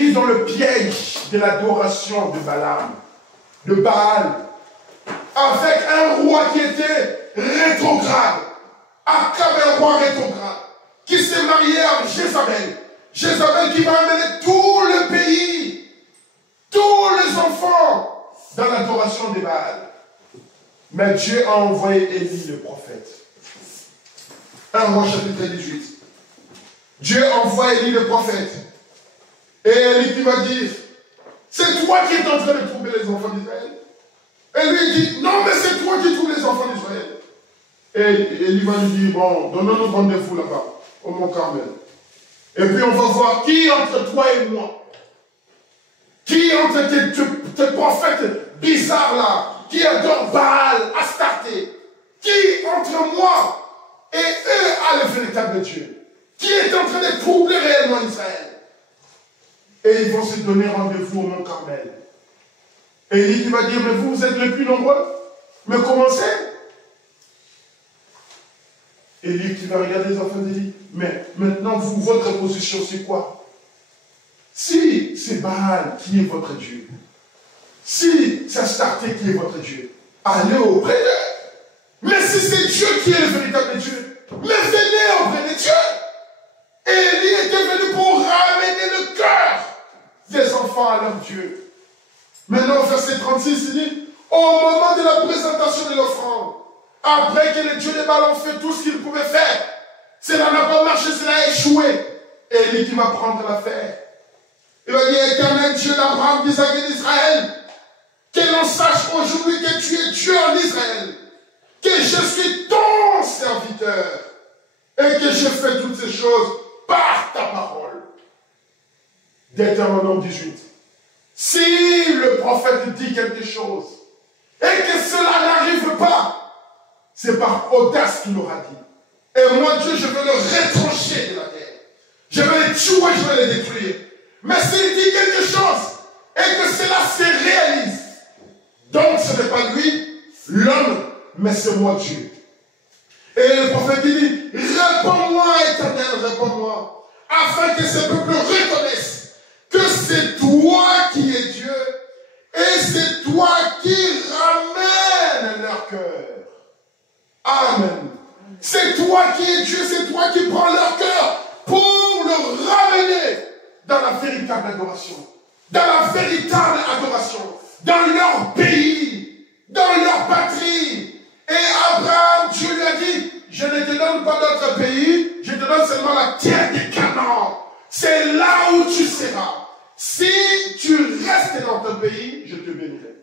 pris dans le piège de l'adoration de Balaam, de Baal, avec un roi qui était rétrograde. Akab est un roi rétrograde, qui s'est marié avec Jézabel. Jézabel qui va amener tout le pays, tous les enfants, dans l'adoration de Baal. Mais Dieu a envoyé Élie le prophète. 1 Roi chapitre 18. Dieu envoie Élie le prophète. Et Élie qui va dire, c'est toi qui es en train de trouver les enfants d'Israël. Et lui dit, non mais c'est toi qui trouves les enfants d'Israël. Et Élie va lui dire, bon, donnons-nous rendez-vous là-bas, au Mont Carmel. Et puis on va voir qui entre toi et moi, qui entre tes prophètes bizarres là, qui adorent Baal, Astarté, qui entre moi et eux a le véritable Dieu, qui est en train de troubler réellement Israël. Et ils vont se donner rendez-vous au Mont Carmel. Et Élie qui va dire, mais vous êtes les plus nombreux, mais commencez. Élie qui va regarder les enfants d'Élie, mais maintenant, vous, votre position, c'est quoi? Si c'est Baal qui est votre Dieu, si c'est Astarté qui est votre Dieu, allez auprès d'eux. Mais si c'est Dieu qui est le véritable Dieu, mais venez auprès de Dieu. Élie était venu pour ramener le cœur des enfants à leur Dieu. Maintenant, verset 36, il dit, au moment de la présentation de l'offrande, après que les dieux de Baal ont fait tout ce qu'ils pouvaient faire, cela n'a pas marché, cela a échoué. Élie qui va prendre l'affaire. Il va dire, Éternel Dieu d'Abraham, d'Isaac et d'Israël, que l'on sache aujourd'hui que tu es Dieu en Israël, que je suis ton serviteur, et que je fais toutes ces choses par ta parole. Deutéronome 18. Si le prophète dit quelque chose, et que cela n'arrive pas, c'est par audace qu'il aura dit. Et moi, Dieu, je vais le retrancher de la terre. Je vais les tuer, je vais les détruire. Mais s'il dit quelque chose, et que cela se réalise, donc ce n'est pas lui, l'homme, mais c'est moi Dieu. Et le prophète dit, réponds-moi, Éternel, réponds-moi, afin que ce peuple reconnaisse que c'est toi qui es Dieu, et c'est toi qui ramènes leur cœur. Amen. C'est toi qui es Dieu, c'est toi qui prends leur cœur pour le ramener dans la véritable adoration, dans la véritable adoration, dans leur pays, dans leur patrie. Et Abraham, Dieu lui a dit, je ne te donne pas d'autre pays, je te donne seulement la terre des Canaan. C'est là où tu seras. Si tu restes dans ton pays, je te bénirai.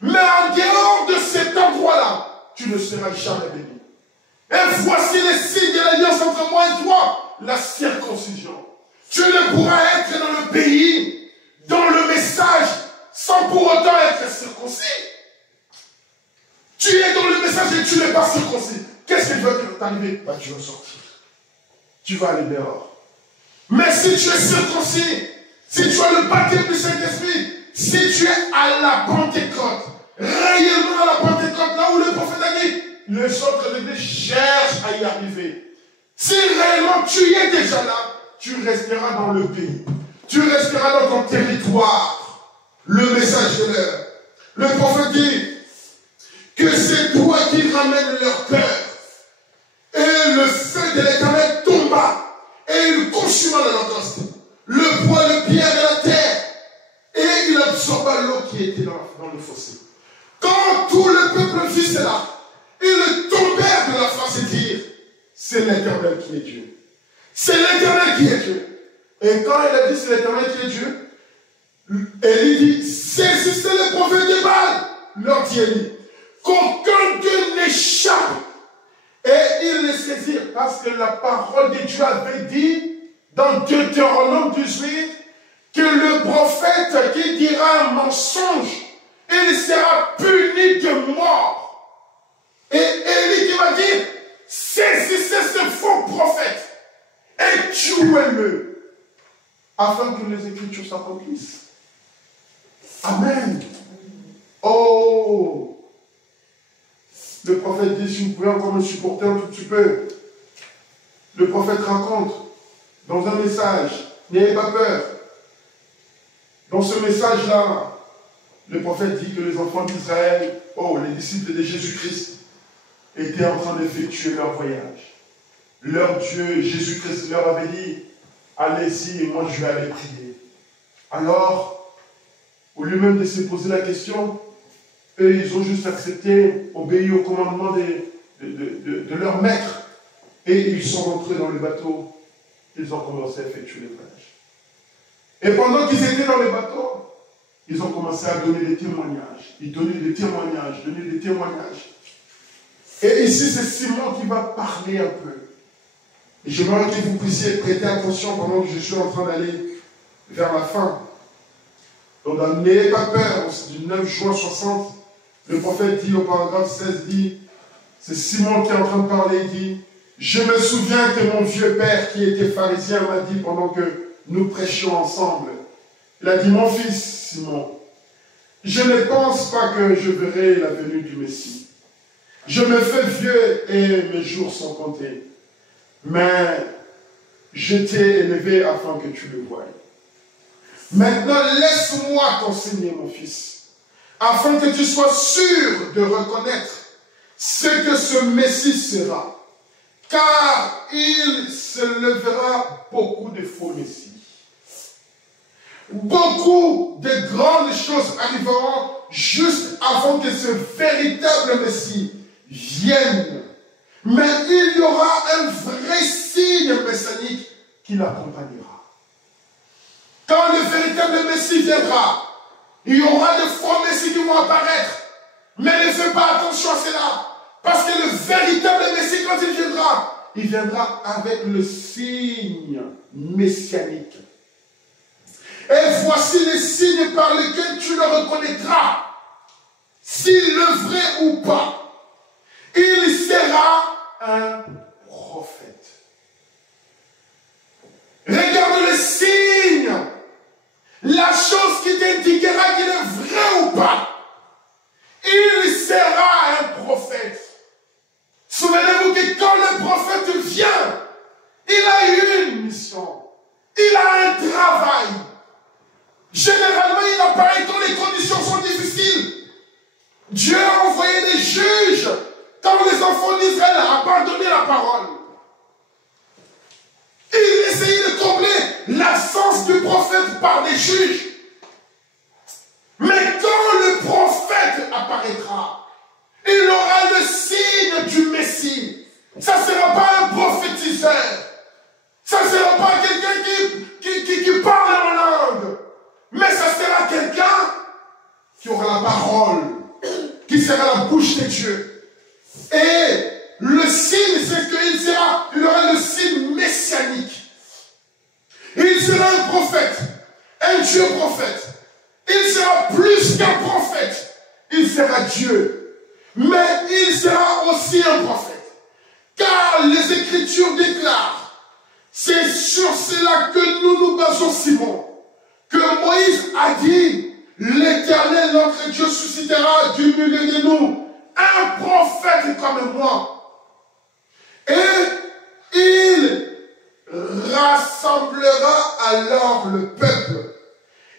Mais en dehors de cet endroit-là, tu ne seras jamais béni. Et voici les signes de l'alliance entre moi et toi, la circoncision. Tu ne pourras être dans le pays, dans le message, sans pour autant être circoncis. Tu es dans le message et tu n'es pas circoncis. Qu'est-ce qui va t'arriver? Bah, tu vas sortir. Tu vas aller dehors. Mais si tu es circoncis, si tu as le baptême du Saint-Esprit, si tu es à la Pentecôte, réellement à la Pentecôte, là où le prophète a dit, les autres églises cherchent à y arriver. Si réellement tu y es déjà là, tu resteras dans le pays. Tu resteras dans ton territoire. Le message de l'heure. Le prophète dit que c'est toi qui ramènes leur cœur. Et le feu de l'Éternel tomba et il consuma l'Holocauste, le bois, le pierre et la terre. Et il absorba l'eau qui était dans le fossé. Quand tout le peuple vit cela, ils tombèrent de la face et dirent, c'est l'Éternel qui est Dieu. C'est l'Éternel qui est Dieu. Et quand il a dit c'est l'Éternel qui est Dieu, Élie dit, saisissez les prophètes de Baal, leur dit Élie, qu'aucun d'eux n'échappe. Et ils les saisirent parce que la parole de Dieu avait dit dans Deutéronome 18 que le prophète qui dira un mensonge, il sera puni de mort. Et Élie qui va dire, saisissez ce faux prophète et tuez-le, afin que les Écritures s'accomplissent. Amen. Oh! Le prophète dit, si vous pouvez encore me supporter un tout petit peu. Le prophète raconte dans un message, n'ayez pas peur. Dans ce message-là, le prophète dit que les enfants d'Israël, les disciples de Jésus-Christ, étaient en train d'effectuer leur voyage. Leur Dieu, Jésus-Christ, leur avait dit, allez-y et moi je vais aller prier. Alors, au lieu même de se poser la question, eux, ils ont juste accepté, obéi au commandement de leur maître. Et ils sont rentrés dans le bateau. Ils ont commencé à effectuer le voyage. Et pendant qu'ils étaient dans le bateau, ils ont commencé à donner des témoignages. Ils donnaient des témoignages, donnaient des témoignages. Et ici, c'est Simon qui va parler un peu. Et j'aimerais que vous puissiez prêter attention pendant que je suis en train d'aller vers la fin. Donc, n'ayez pas peur, du 9 juin 60, le prophète dit au paragraphe 16, dit, c'est Simon qui est en train de parler, il dit, je me souviens que mon vieux père qui était pharisien m'a dit pendant que nous prêchions ensemble, il a dit, mon fils Simon, je ne pense pas que je verrai la venue du Messie. Je me fais vieux et mes jours sont comptés. Mais je t'ai élevé afin que tu le voies. Maintenant, laisse-moi t'enseigner, mon fils, afin que tu sois sûr de reconnaître ce que ce Messie sera. Car il se lèvera beaucoup de faux messies. Beaucoup de grandes choses arriveront juste avant que ce véritable Messie vienne. Mais il y aura un vrai signe messianique qui l'accompagnera. Quand le véritable Messie viendra, il y aura de faux messies qui vont apparaître. Mais ne faites pas attention à cela. Parce que le véritable Messie, quand il viendra avec le signe messianique. Et voici les signes par lesquels tu le reconnaîtras, s'il le vrai ou pas. Il sera un prophète. Regarde le signe, la chose qui t'indiquera qu'il est vrai ou pas. Il sera un prophète. Souvenez-vous que quand le prophète vient, il a une mission. Il a un travail. Généralement, il apparaît quand les conditions sont difficiles. Dieu a envoyé des juges quand les enfants d'Israël ont abandonné la parole. Il essayait de combler l'absence du prophète par des juges. Mais quand le prophète apparaîtra, il aura le signe du Messie. Ça ne sera pas un prophétiseur. Ça ne sera pas quelqu'un qui parle en langue. Mais ça sera quelqu'un qui aura la parole, qui sera la bouche de Dieu. Et le signe, c'est qu'il aura le signe messianique. Il sera un prophète, un Dieu prophète. Il sera plus qu'un prophète. Il sera Dieu. Mais il sera aussi un prophète. Car les Écritures déclarent, c'est sur cela que nous nous basons, Simon, que Moïse a dit, l'Éternel, notre Dieu, suscitera du milieu de nous un prophète comme moi. Et il rassemblera alors le peuple.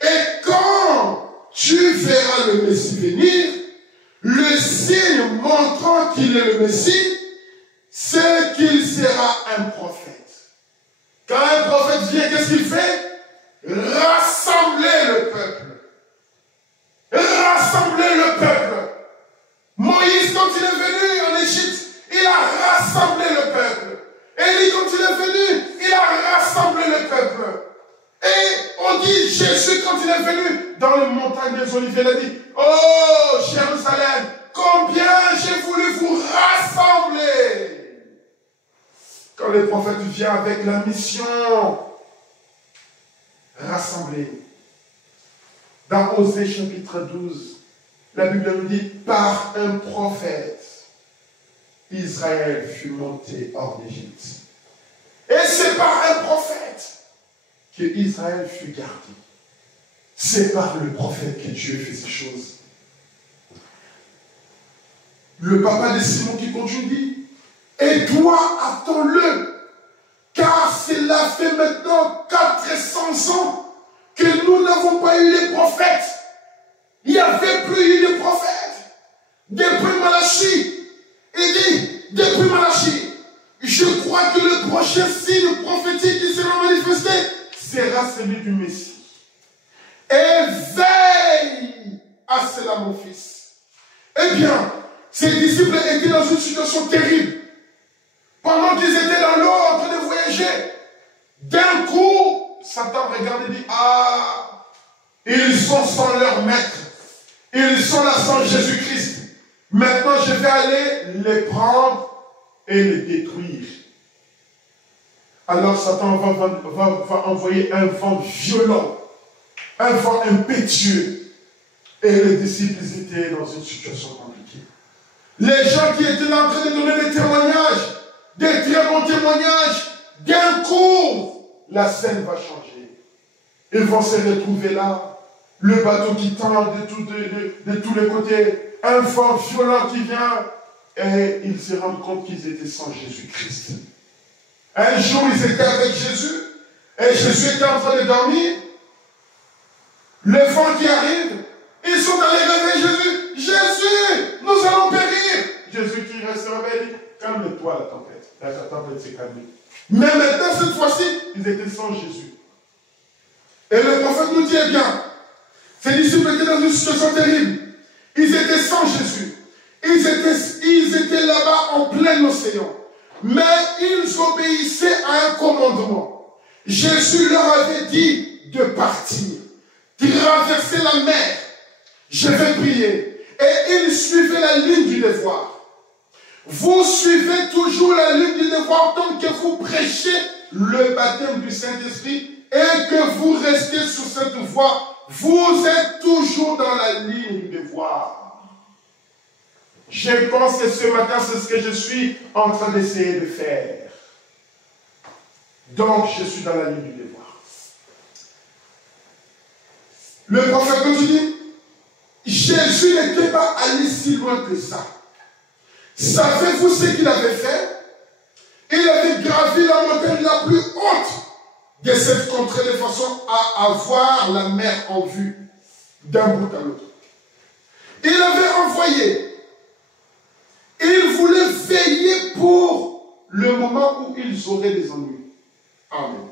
Et quand tu verras le Messie venir, le signe montrant qu'il est le Messie, c'est qu'il sera un prophète. Quand un prophète vient, qu'est-ce qu'il fait? Rassembler le peuple. Rassembler le peuple. Moïse, quand il est venu en Égypte, il a rassemblé le peuple. Élie, quand il est venu, il a rassemblé le peuple. Et on dit, Jésus, quand il est venu dans les montagnes des Oliviers, il a dit, oh, Jérusalem, combien j'ai voulu vous rassembler. Quand le prophète vient avec la mission, rassembler. Dans Osée chapitre 12, la Bible nous dit, par un prophète, Israël fut monté hors d'Égypte. Et c'est par un prophète que Israël fut gardé. C'est par le prophète que Dieu fait ces choses. Le papa de Simon qui continue dit, et toi attends-le, car cela fait maintenant 400 ans que nous n'avons pas eu les prophètes. Il n'y avait plus eu de prophètes. Depuis Malachie, il dit, depuis Malachie, je crois que le prochain signe prophétique qui sera manifesté sera celui du Messie. Éveille à cela, mon fils. Eh bien, ces disciples étaient dans une situation terrible. Pendant qu'ils étaient dans l'eau en train de voyager, d'un coup, Satan regarde et dit, ah, ils sont sans leur maître. Ils sont là sans Jésus-Christ. Maintenant, je vais aller les prendre et les détruire. Alors, Satan va envoyer un vent violent, un vent impétueux. Et les disciples étaient dans une situation compliquée. Les gens qui étaient là en train de donner des témoignages, des très bons témoignages, d'un coup, la scène va changer. Ils vont se retrouver là, le bateau qui tend de tous les côtés, un vent violent qui vient, et ils se rendent compte qu'ils étaient sans Jésus-Christ. Un jour, ils étaient avec Jésus, et Jésus était en train de dormir. Le vent qui arrive, ils sont allés réveiller Jésus. Jésus, nous allons périr. Jésus qui se réveille, dit, calme-toi la tempête. La tempête s'est calmée. Mais maintenant, cette fois-ci, ils étaient sans Jésus. Et le prophète nous dit, eh bien, ces disciples étaient dans une situation terrible. Ils étaient sans Jésus. Ils étaient là-bas en plein océan. Mais ils obéissaient à un commandement. Jésus leur avait dit de partir, traverser la mer. Je vais prier. Et ils suivaient la ligne du devoir. Vous suivez toujours la ligne du devoir tant que vous prêchez le baptême du Saint-Esprit et que vous restez sur cette voie. Vous êtes toujours dans la ligne du devoir. Je pense que ce matin, c'est ce que je suis en train d'essayer de faire. Donc, je suis dans la ligne du devoir. Le prophète continue. Jésus n'était pas allé si loin que ça. Savez-vous ce qu'il avait fait? Il avait gravi la montagne la plus haute de cette contrée de façon à avoir la mer en vue d'un bout à l'autre. Il avait envoyé. Il voulait veiller pour le moment où ils auraient des ennuis. Amen.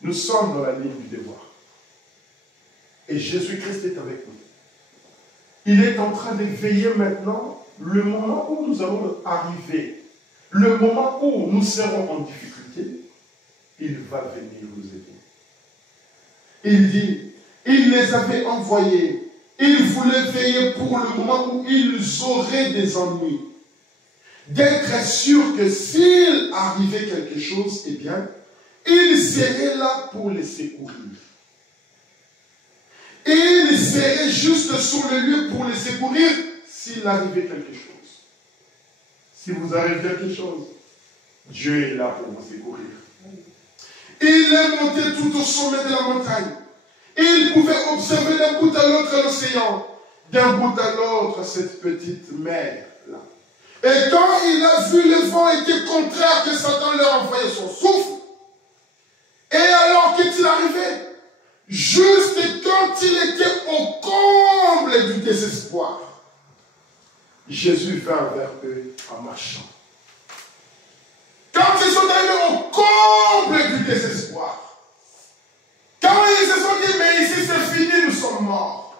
Nous sommes dans la ligne du devoir. Et Jésus-Christ est avec nous. Il est en train de veiller maintenant le moment où nous allons arriver. Le moment où nous serons en difficulté, il va venir nous aider. Il dit, il les avait envoyés. Il voulait veiller pour le moment où ils auraient des ennuis. D'être sûr que s'il arrivait quelque chose, eh bien, il serait là pour les secourir. Il serait juste sur le lieu pour les secourir s'il arrivait quelque chose. Si vous arrive quelque chose, Dieu est là pour vous secourir. Il est monté tout au sommet de la montagne. Il pouvait observer d'un bout à l'autre l'océan, d'un bout à l'autre cette petite mer-là. Et quand il a vu le vent était contraire, que Satan leur envoyait son souffle, et alors qu'est-il arrivé? Juste quand il était au comble du désespoir, Jésus vint vers eux en marchant. Quand ils sont arrivés au comble du désespoir, quand ils se sont dit, mais ici c'est fini, nous sommes morts.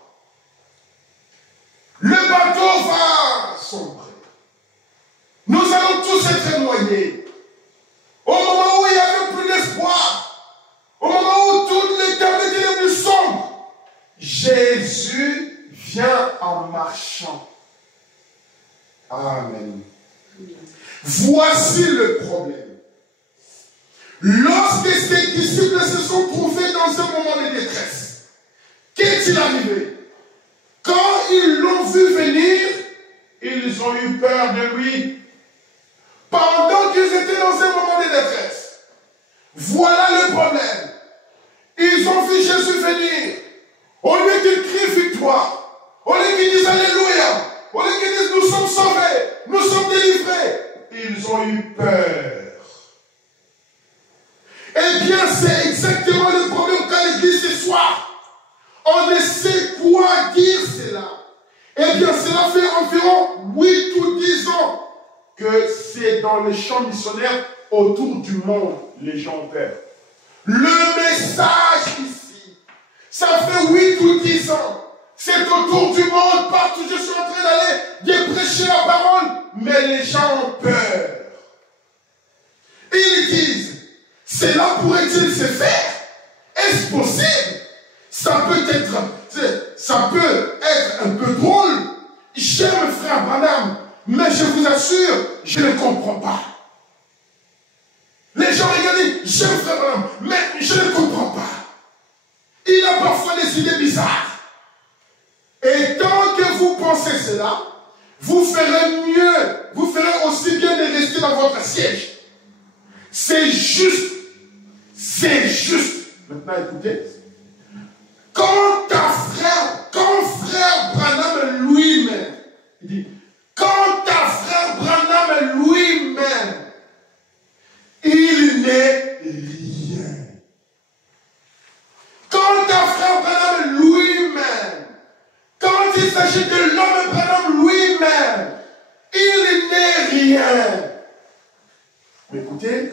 Le bateau va sombrer. Nous allons tous être noyés. Au moment où il n'y avait plus d'espoir, au moment où toute l'éternité est plus sombre, Jésus vient en marchant. Amen. Voici le problème. Lorsque ces disciples se sont trouvés dans un moment de détresse, qu'est-il arrivé? Quand ils l'ont vu venir, ils ont eu peur de lui. Pendant qu'ils étaient dans un moment de détresse, voilà le problème. Ils ont vu Jésus venir. Au lieu qu'ils crient victoire, au lieu qu'ils disent Alléluia, au lieu qu'ils disent nous sommes sauvés, nous sommes délivrés, ils ont eu peur. Eh bien, c'est exactement le problème qu'a l'église ce soir. dans les champs missionnaires autour du monde, les gens ont peur. Le message ici, ça fait 8 ou 10 ans. C'est autour du monde, partout je suis en train d'aller prêcher la parole, mais les gens ont peur. Ils disent, cela pourrait-il se faire? Est-ce possible? Ça peut être un peu drôle. J'aime frère Branham, mais je vous assure, je ne comprends pas. Les gens regardent, j'aime frère Branham, mais je ne comprends pas. Il a parfois des idées bizarres. Et tant que vous pensez cela, vous ferez mieux, vous ferez aussi bien de rester dans votre siège. C'est juste. C'est juste. Maintenant, écoutez. Quand frère Branham lui-même, il dit, quand ta frère Branham lui-même, il n'est rien. Quand ta frère Branham lui-même, quand il s'agit de l'homme Branham lui-même, il n'est rien. Mais écoutez,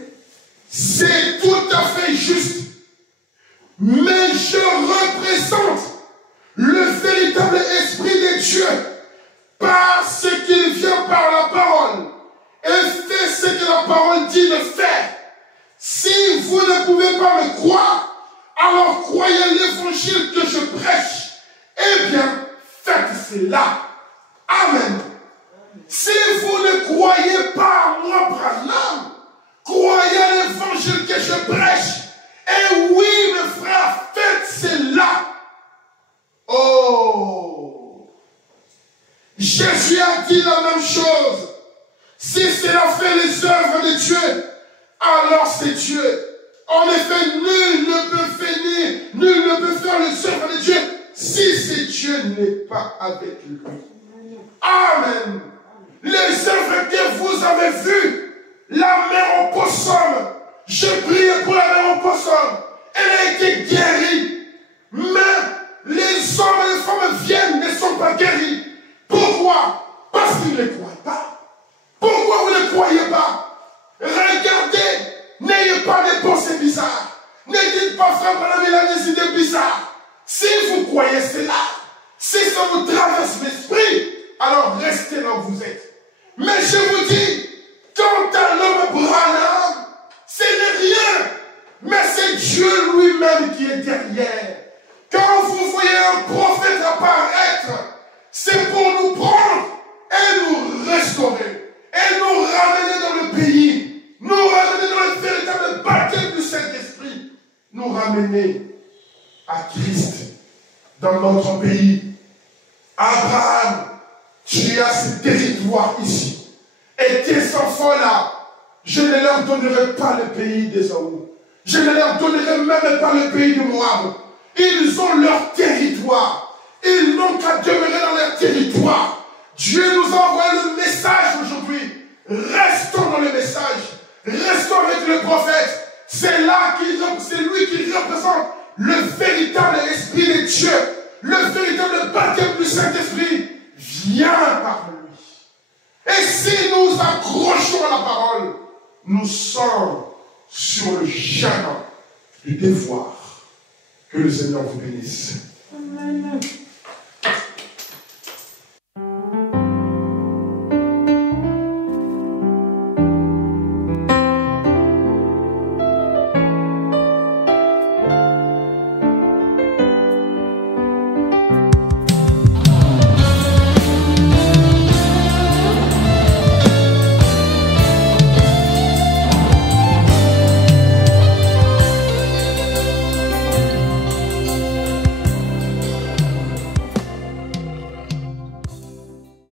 c'est tout à fait juste. Mais je représente le véritable esprit de Dieu parce qu'il vient par la parole et fait ce que la parole dit de faire. Si vous ne pouvez pas me croire, alors croyez l'évangile que je prêche. Eh bien, faites cela. Amen. Si vous ne croyez pas à moi, Branham, croyez à l'évangile que je prêche. Et oui, mes frères, faites cela. Oh! Jésus a dit la même chose. Si cela fait les œuvres de Dieu, alors c'est Dieu. En effet, nul ne peut faire les œuvres de Dieu si ce Dieu n'est pas avec lui. Amen. Les œuvres que vous avez vues, la mère au possum, je prie pour la mère au possum, elle a été guérie, mais les hommes et les femmes viennent, ne sont pas guéris. Pourquoi? Parce qu'ils ne croient pas. Pourquoi vous ne croyez pas? Regardez, n'ayez pas des pensées bizarres. Ne dites pas, frère Branham, il a des idées bizarres. Si vous croyez cela, si ça vous traverse l'esprit, alors restez là où vous êtes. Mais je vous dis, quant à l'homme Branham, ce n'est rien, mais c'est Dieu lui-même qui est derrière. Quand vous voyez un prophète apparaître, c'est pour nous prendre et nous restaurer, et nous ramener dans le pays, nous ramener dans le véritable baptême du Saint-Esprit, nous ramener à Christ dans notre pays. Abraham, tu as ce territoire ici, et tes enfants-là, je ne leur donnerai pas le pays d'Ésaü. Je ne leur donnerai même pas le pays de Moab. Ils ont leur territoire. Ils n'ont qu'à demeurer dans leur territoire. Dieu nous a envoyé le message aujourd'hui. Restons dans le message. Restons avec le prophète. C'est lui qui représente le véritable esprit de Dieu. Le véritable baptême du Saint-Esprit. Viens par lui. Et si nous accrochons à la parole, nous sommes sur le chemin du devoir. Que le Seigneur vous bénisse. Amen.